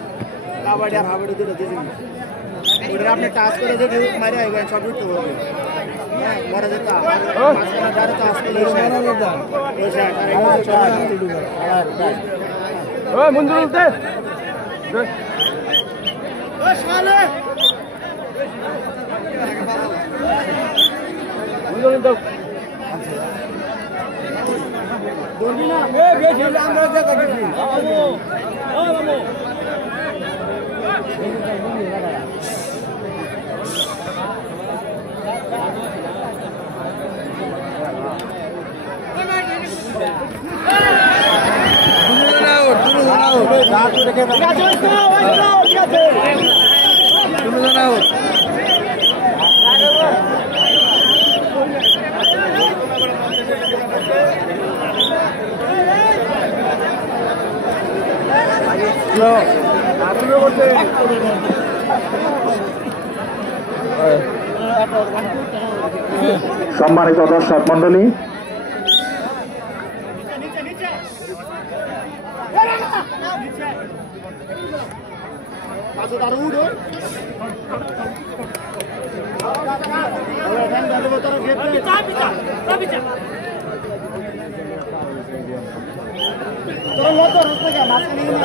কাবাডি আর হাবুল দুটো দুই জিনিস। ওটা আপনি টাচ করে যদি মারে আইবেন সব উঠতে হবে। হ্যাঁ মরে যেতে মাঝখানে যারা টাচ করলে মঞ্জুর উঠতে সম্মানিত দর্শক মন্ডলী, তোরা লজ্জা রস থেকে মাঝখানে নিয়ে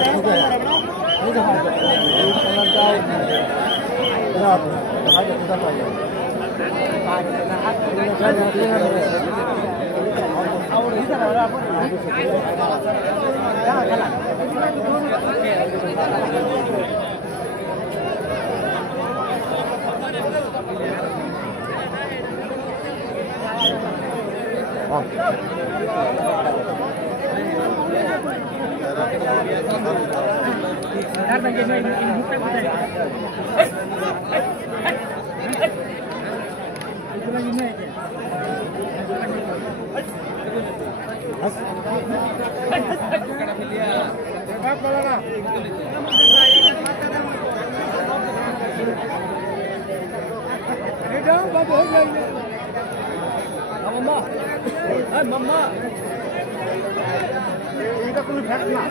মাম্মা এটা কোনো ফ্যাক্ট না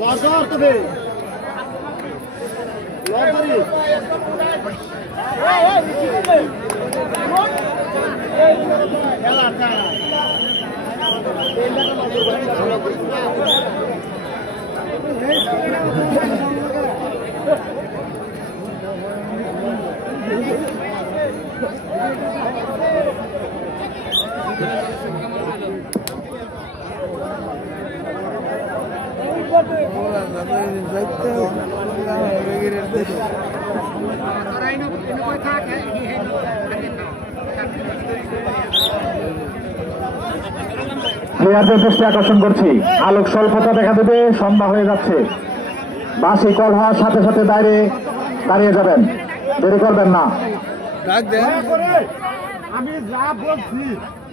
লজ্জা তবে প্লেয়ারদের দৃষ্টি আকর্ষণ করছি, আলোক স্বল্পতা দেখা দেবে, সন্ধ্যা হয়ে যাচ্ছে। বাসি কল হওয়ার সাথে সাথে দাঁড়িয়ে যাবেন, দেরি করবেন না। আমি যা বলছি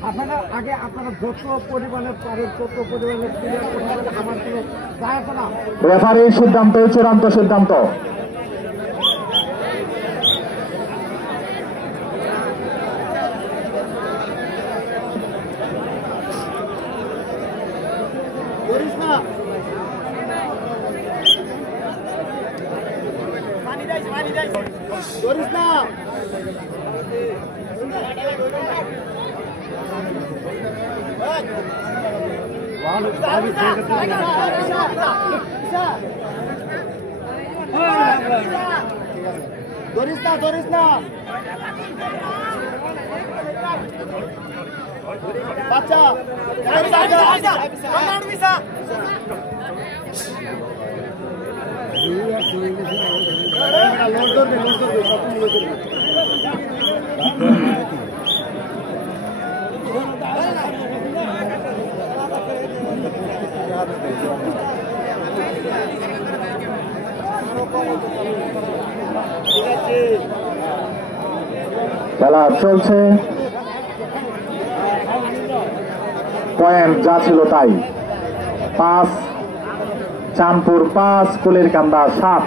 আপনারা আগে আপনারা যত পরিমাণের পারেন তত পরিমাণের ক্লিয়ার করতে হবে, আমার কোনো যায় আসে না। রেফারির সিদ্ধান্ত চূড়ান্ত সিদ্ধান্ত। করিস না করিস না ধরিস না ধরিস না বাচ্চা খেলা চলছে, পয়েন্ট যা ছিল তাই। 5 চাঁদপুর 5 কুলিরকান্দা 7।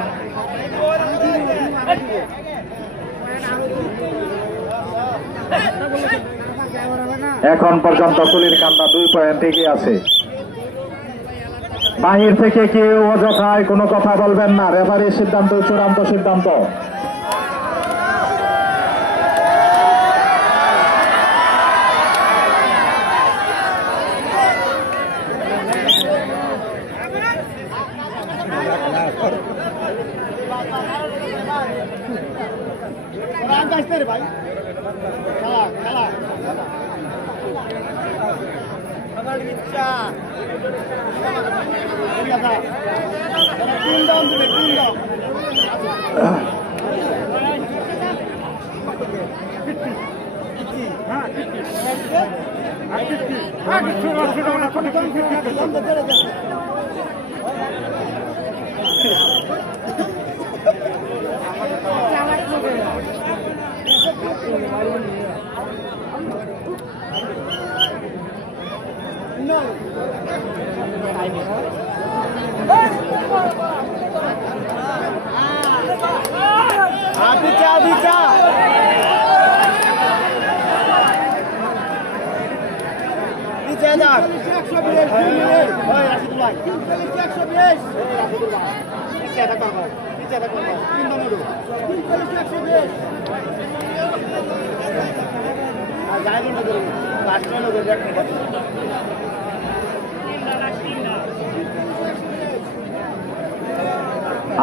এখন পর্যন্ত কুলিরকান্দা 2 পয়েন্ট এগিয়ে আছে। বাহির থেকে কেউ অযথায় কোনো কথা বলবেন না, রেফারির সিদ্ধান্ত চূড়ান্ত সিদ্ধান্ত। ভাই খেলা আমার ইচ্ছা তিন দাম দেবে, তিন দাম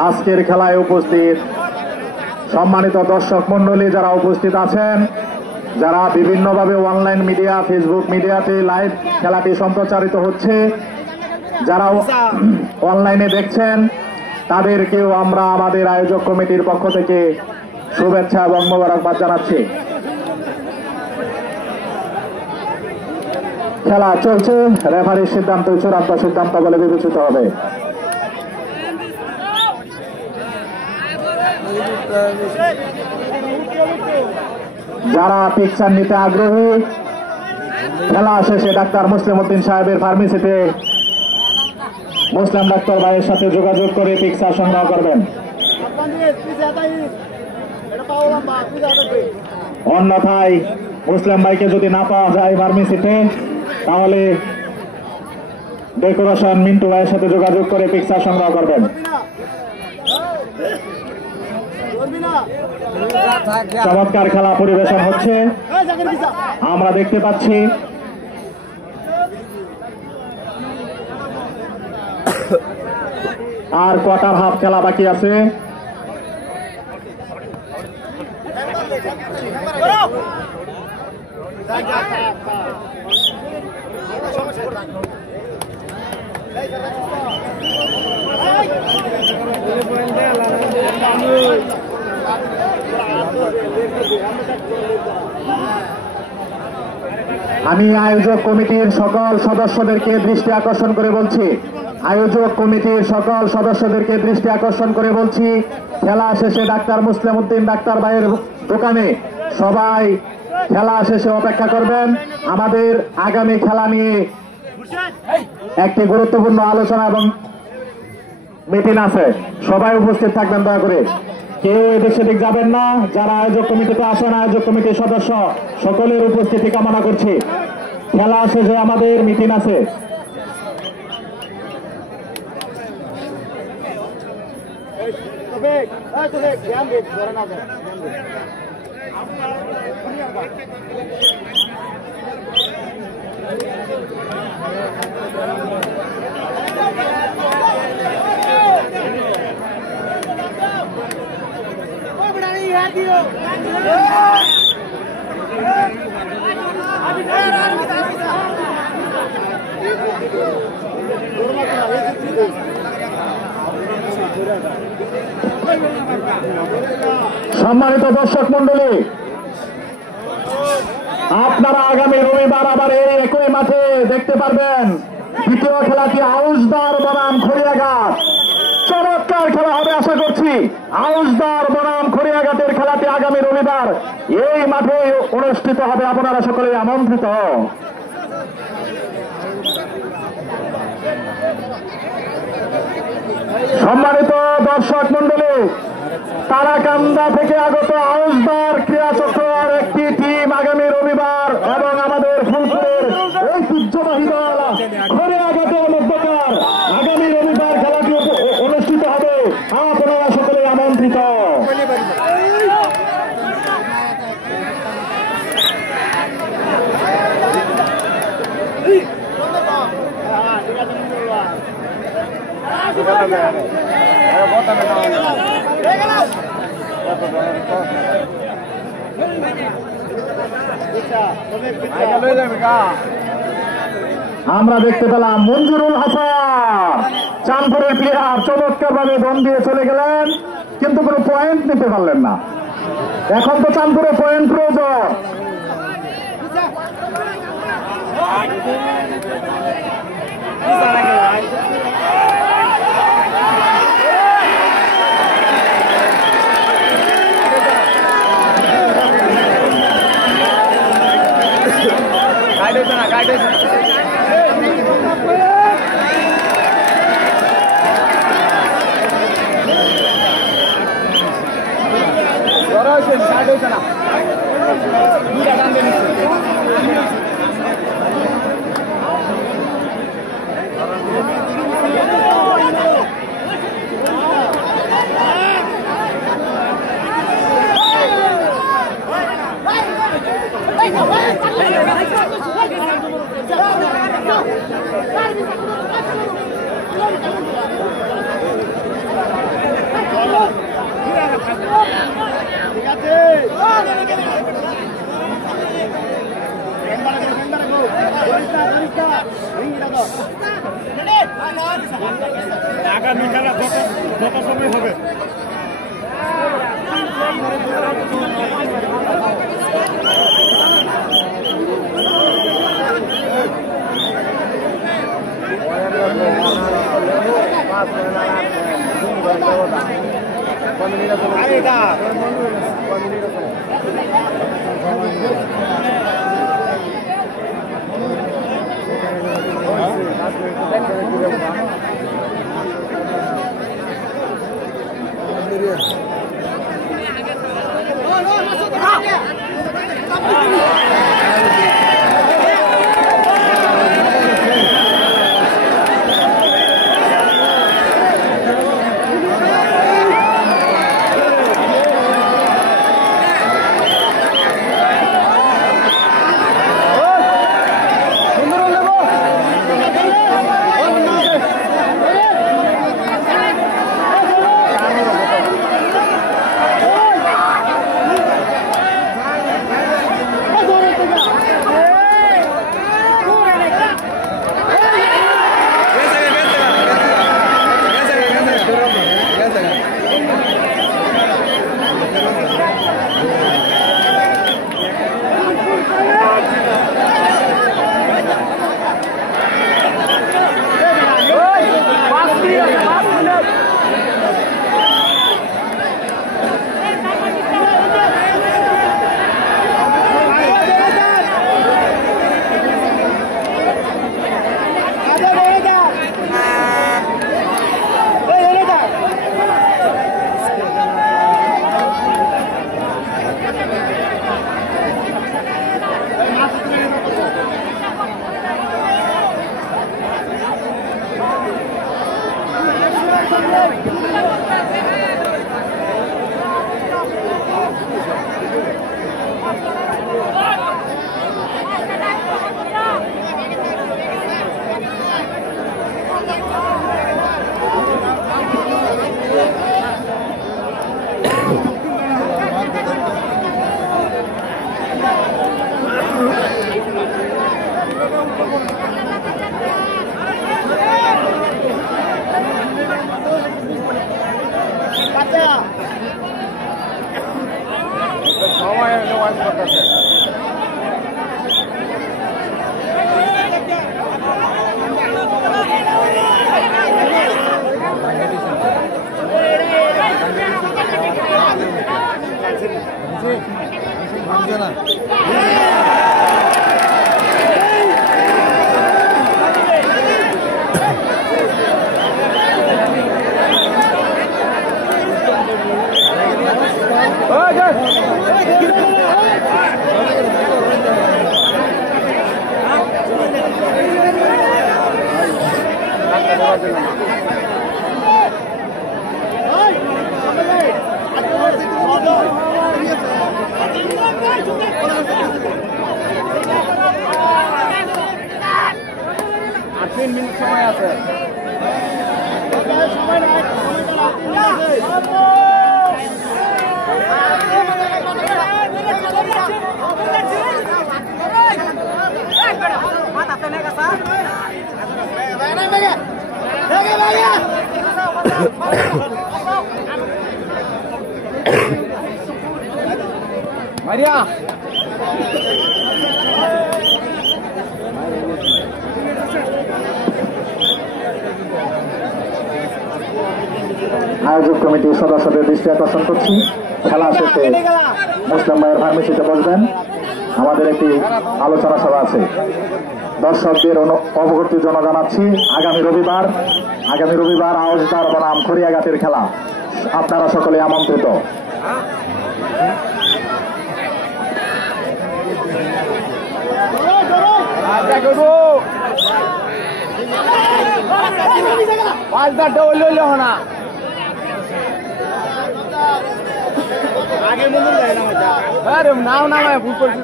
আজকের খেলায় উপস্থিত সম্মানিত দর্শক মন্ডলী যারা উপস্থিত আছেন, যারা বিভিন্নভাবে অনলাইন মিডিয়া, ফেসবুক মিডিয়াতে লাইভ খেলাটি সম্প্রচারিত হচ্ছে, যারা অনলাইনে দেখছেন, তাদেরকেও আমরা আমাদের আয়োজক কমিটির পক্ষ থেকে শুভেচ্ছা এবং মোবারকবাদ জানাচ্ছি। খেলা চলছে, রেফারির সিদ্ধান্ত চূড়ান্ত সিদ্ধান্ত বলে বিবেচিত হবে। যারা পিকচার নিতে আগ্রহী, খেলা শেষে ডাক্তার মুসলিম উদ্দিন সাহেবের ফার্মেসিতে মুসলিম ডাক্তার ভাইয়ের সাথে যোগাযোগ করে পিকচার সংগ্রহ করবেন। অন্যথায় মুসলিম ভাইকে যদি না পাওয়া যায় ফার্মেসিতে, তাহলে ডেকোরেশন মিন্টু ভাইয়ের সাথে যোগাযোগ করে পিকচার সংগ্রহ করবেন। চমৎকার খেলা পরিবেশন হচ্ছে, আমরা দেখতে পাচ্ছি। আর কোয়ার্টার হাফ খেলা বাকি আছে। আমি আয়োজক কমিটির সকল সদস্যদেরকে দৃষ্টি আকর্ষণ করে বলছি, খেলা শেষে ডাক্তার মুসলিম উদ্দিন ডাক্তার ভাইয়ের দোকানে সবাই খেলা শেষে অপেক্ষা করবেন। আমাদের আগামী খেলা নিয়ে একটি গুরুত্বপূর্ণ আলোচনা এবং মিটিং আছে, সবাই উপস্থিত থাকবেন দয়া করে। কেউ এদিক সেদিক যাবেন না। যারা আয়োজক কমিটিতে আছেন, আয়োজক কমিটির সদস্য সকলের উপস্থিতি কামনা করছি। খেলা শেষে আমাদের মিটিং আছে। সম্মানিত দর্শক মন্ডলী, আপনারা আগামী রবিবার আবার এই একই মাঠে দেখতে পারবেন দ্বিতীয় খেলাটি আউসদার বনাম খড়িয়াঘাট। চমৎকার খেলা হবে আশা করছি। আউসদার বনাম খড়িয়াঘাটের খেলাটি আগামী রবিবার এই মাঠে অনুষ্ঠিত হবে। আপনারা সকলে আমন্ত্রিত। সম্মানিত দর্শক মন্ডলী, তারাকান্দা থেকে আগত আউসদার ক্রীড়াচক্রের একটি টিম আগামী রবিবার এবং আমাদের ফুলপুরের ঐতিহ্যবাহী দল খড়িয়াঘাটের মধ্যকার আগামী রবিবার খেলাটি অনুষ্ঠিত হবে। আপনারা সকলে আমন্ত্রিত। আমরা দেখতে পেলাম মঞ্জুরুল হাসান, চাঁদপুরের প্লেয়ার, চমৎকার ভাবে দম দিয়ে চলে গেলেন, কিন্তু কোনো পয়েন্ট নিতে পারলেন না। এখন তো চাঁদপুরে পয়েন্ট প্রয়োজন। আগামী খেলা যত সময় হবে Maria. আয়োজক কমিটির সদস্যদের দৃষ্টি আকর্ষণ করছি, খেলা শেষে মুসলিম ভাইয়ের ফার্মেসিতে বসবেন। আমাদের একটি আলোচনা সভা আছে। দর্শকদের অবগতির জন্য জানাচ্ছি আগামী রবিবার আওয়াজদার বনাম খড়িয়াঘাটের খেলা, আপনারা সকলে আমন্ত্রিত। নাও নামায় ভুল করছি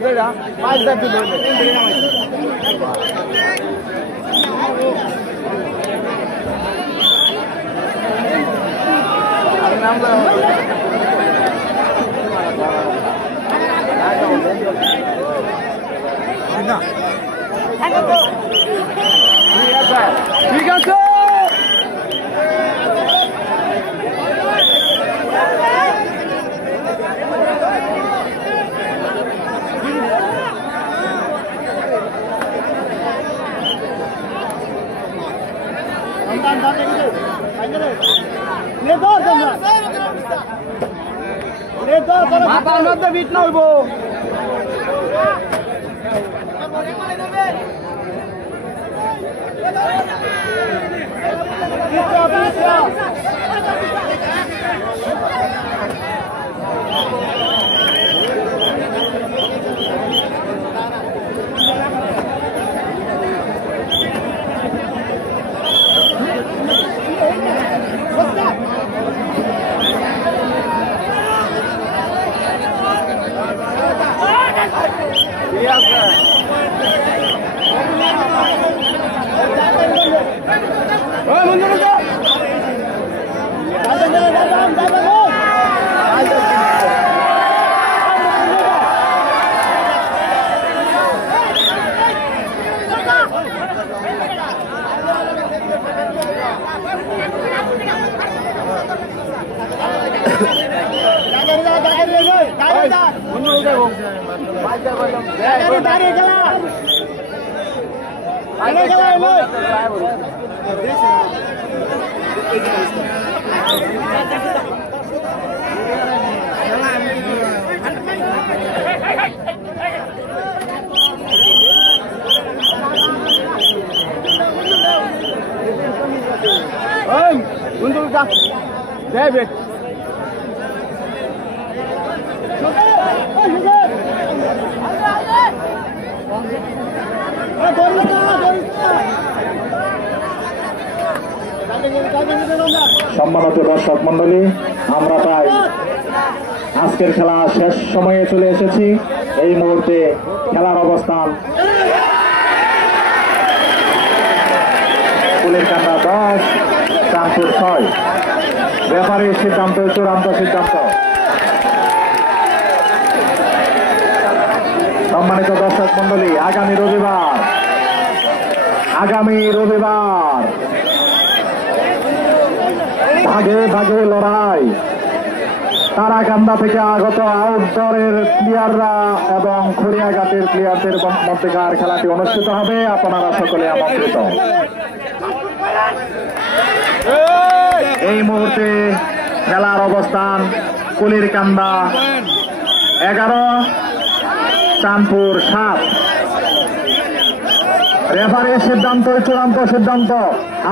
ঠিক আছে। মাথার মধ্যে বিট না হইব। David. সম্মানিত দর্শক মন্ডলী, আমরা প্রায় আজকের খেলা শেষ সময়ে চলে এসেছি। এই মুহূর্তে খেলার অবস্থান কুলেরকান্দা 10, চাঁদপুর 6। রেফারির সিদ্ধান্ত চূড়ান্ত সিদ্ধান্ত। সম্মানিত দর্শক মন্ডলী, আগামী রবিবার ভাগে ভাগে লড়াই। তারাকান্দা থেকে আগত আউটডোরের প্লেয়াররা এবং খড়িয়াঘাটের প্লেয়ারদের মধ্যকার খেলাটি অনুষ্ঠিত হবে। আপনারা সকলে আমন্ত্রিত। এই মুহূর্তে খেলার অবস্থান কুলিরকান্দা 11, চাঁদপুর 7। রেফারির সিদ্ধান্ত চূড়ান্ত সিদ্ধান্ত।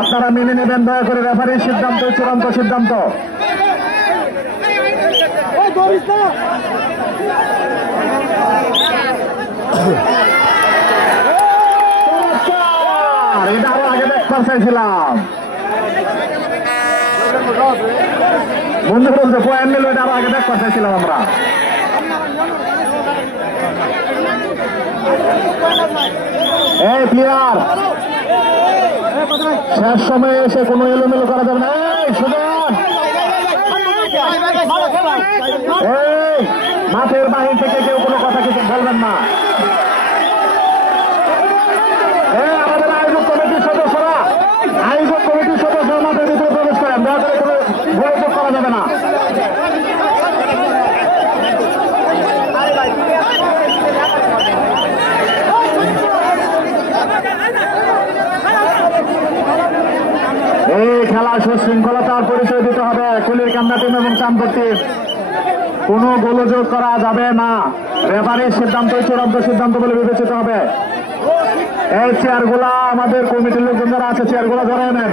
আপনারা মেনে নেবেন দয়া করে। রেফারির সিদ্ধান্ত চূড়ান্ত সিদ্ধান্ত। এটা আরো আগে দেখতে চাইছিলাম। বন্ধু বলতে পয়েন্ট নিল, এটা আরো আগে দেখতে চাইছিলাম আমরা। এই প্লেয়ার শেষ সময়ে এসে কোনো এলোমেলো করা যাবে না। এই মাঠের বাহির থেকে কেউ কোনো কথা কিছু বলবেন না। আমাদের আয়োজক কমিটির সদস্যরা মাঠের ভিতরে প্রবেশ করেন। দয়া করে কোনো গোলযোগ করা যাবে না। এই খেলার সুশৃঙ্খলতার পরিচয় দিতে হবে কুলিরকান্দা টিম এবং চাঁদপুর টিম। কোনো গোলযোগ করা যাবে না। রেফারির সিদ্ধান্ত চূড়ান্ত সিদ্ধান্ত বলে বিবেচিত হবে। এই চেয়ারগুলা আমাদের কমিটির লোকজন যারা আছে চেয়ারগুলা ধরে নেন।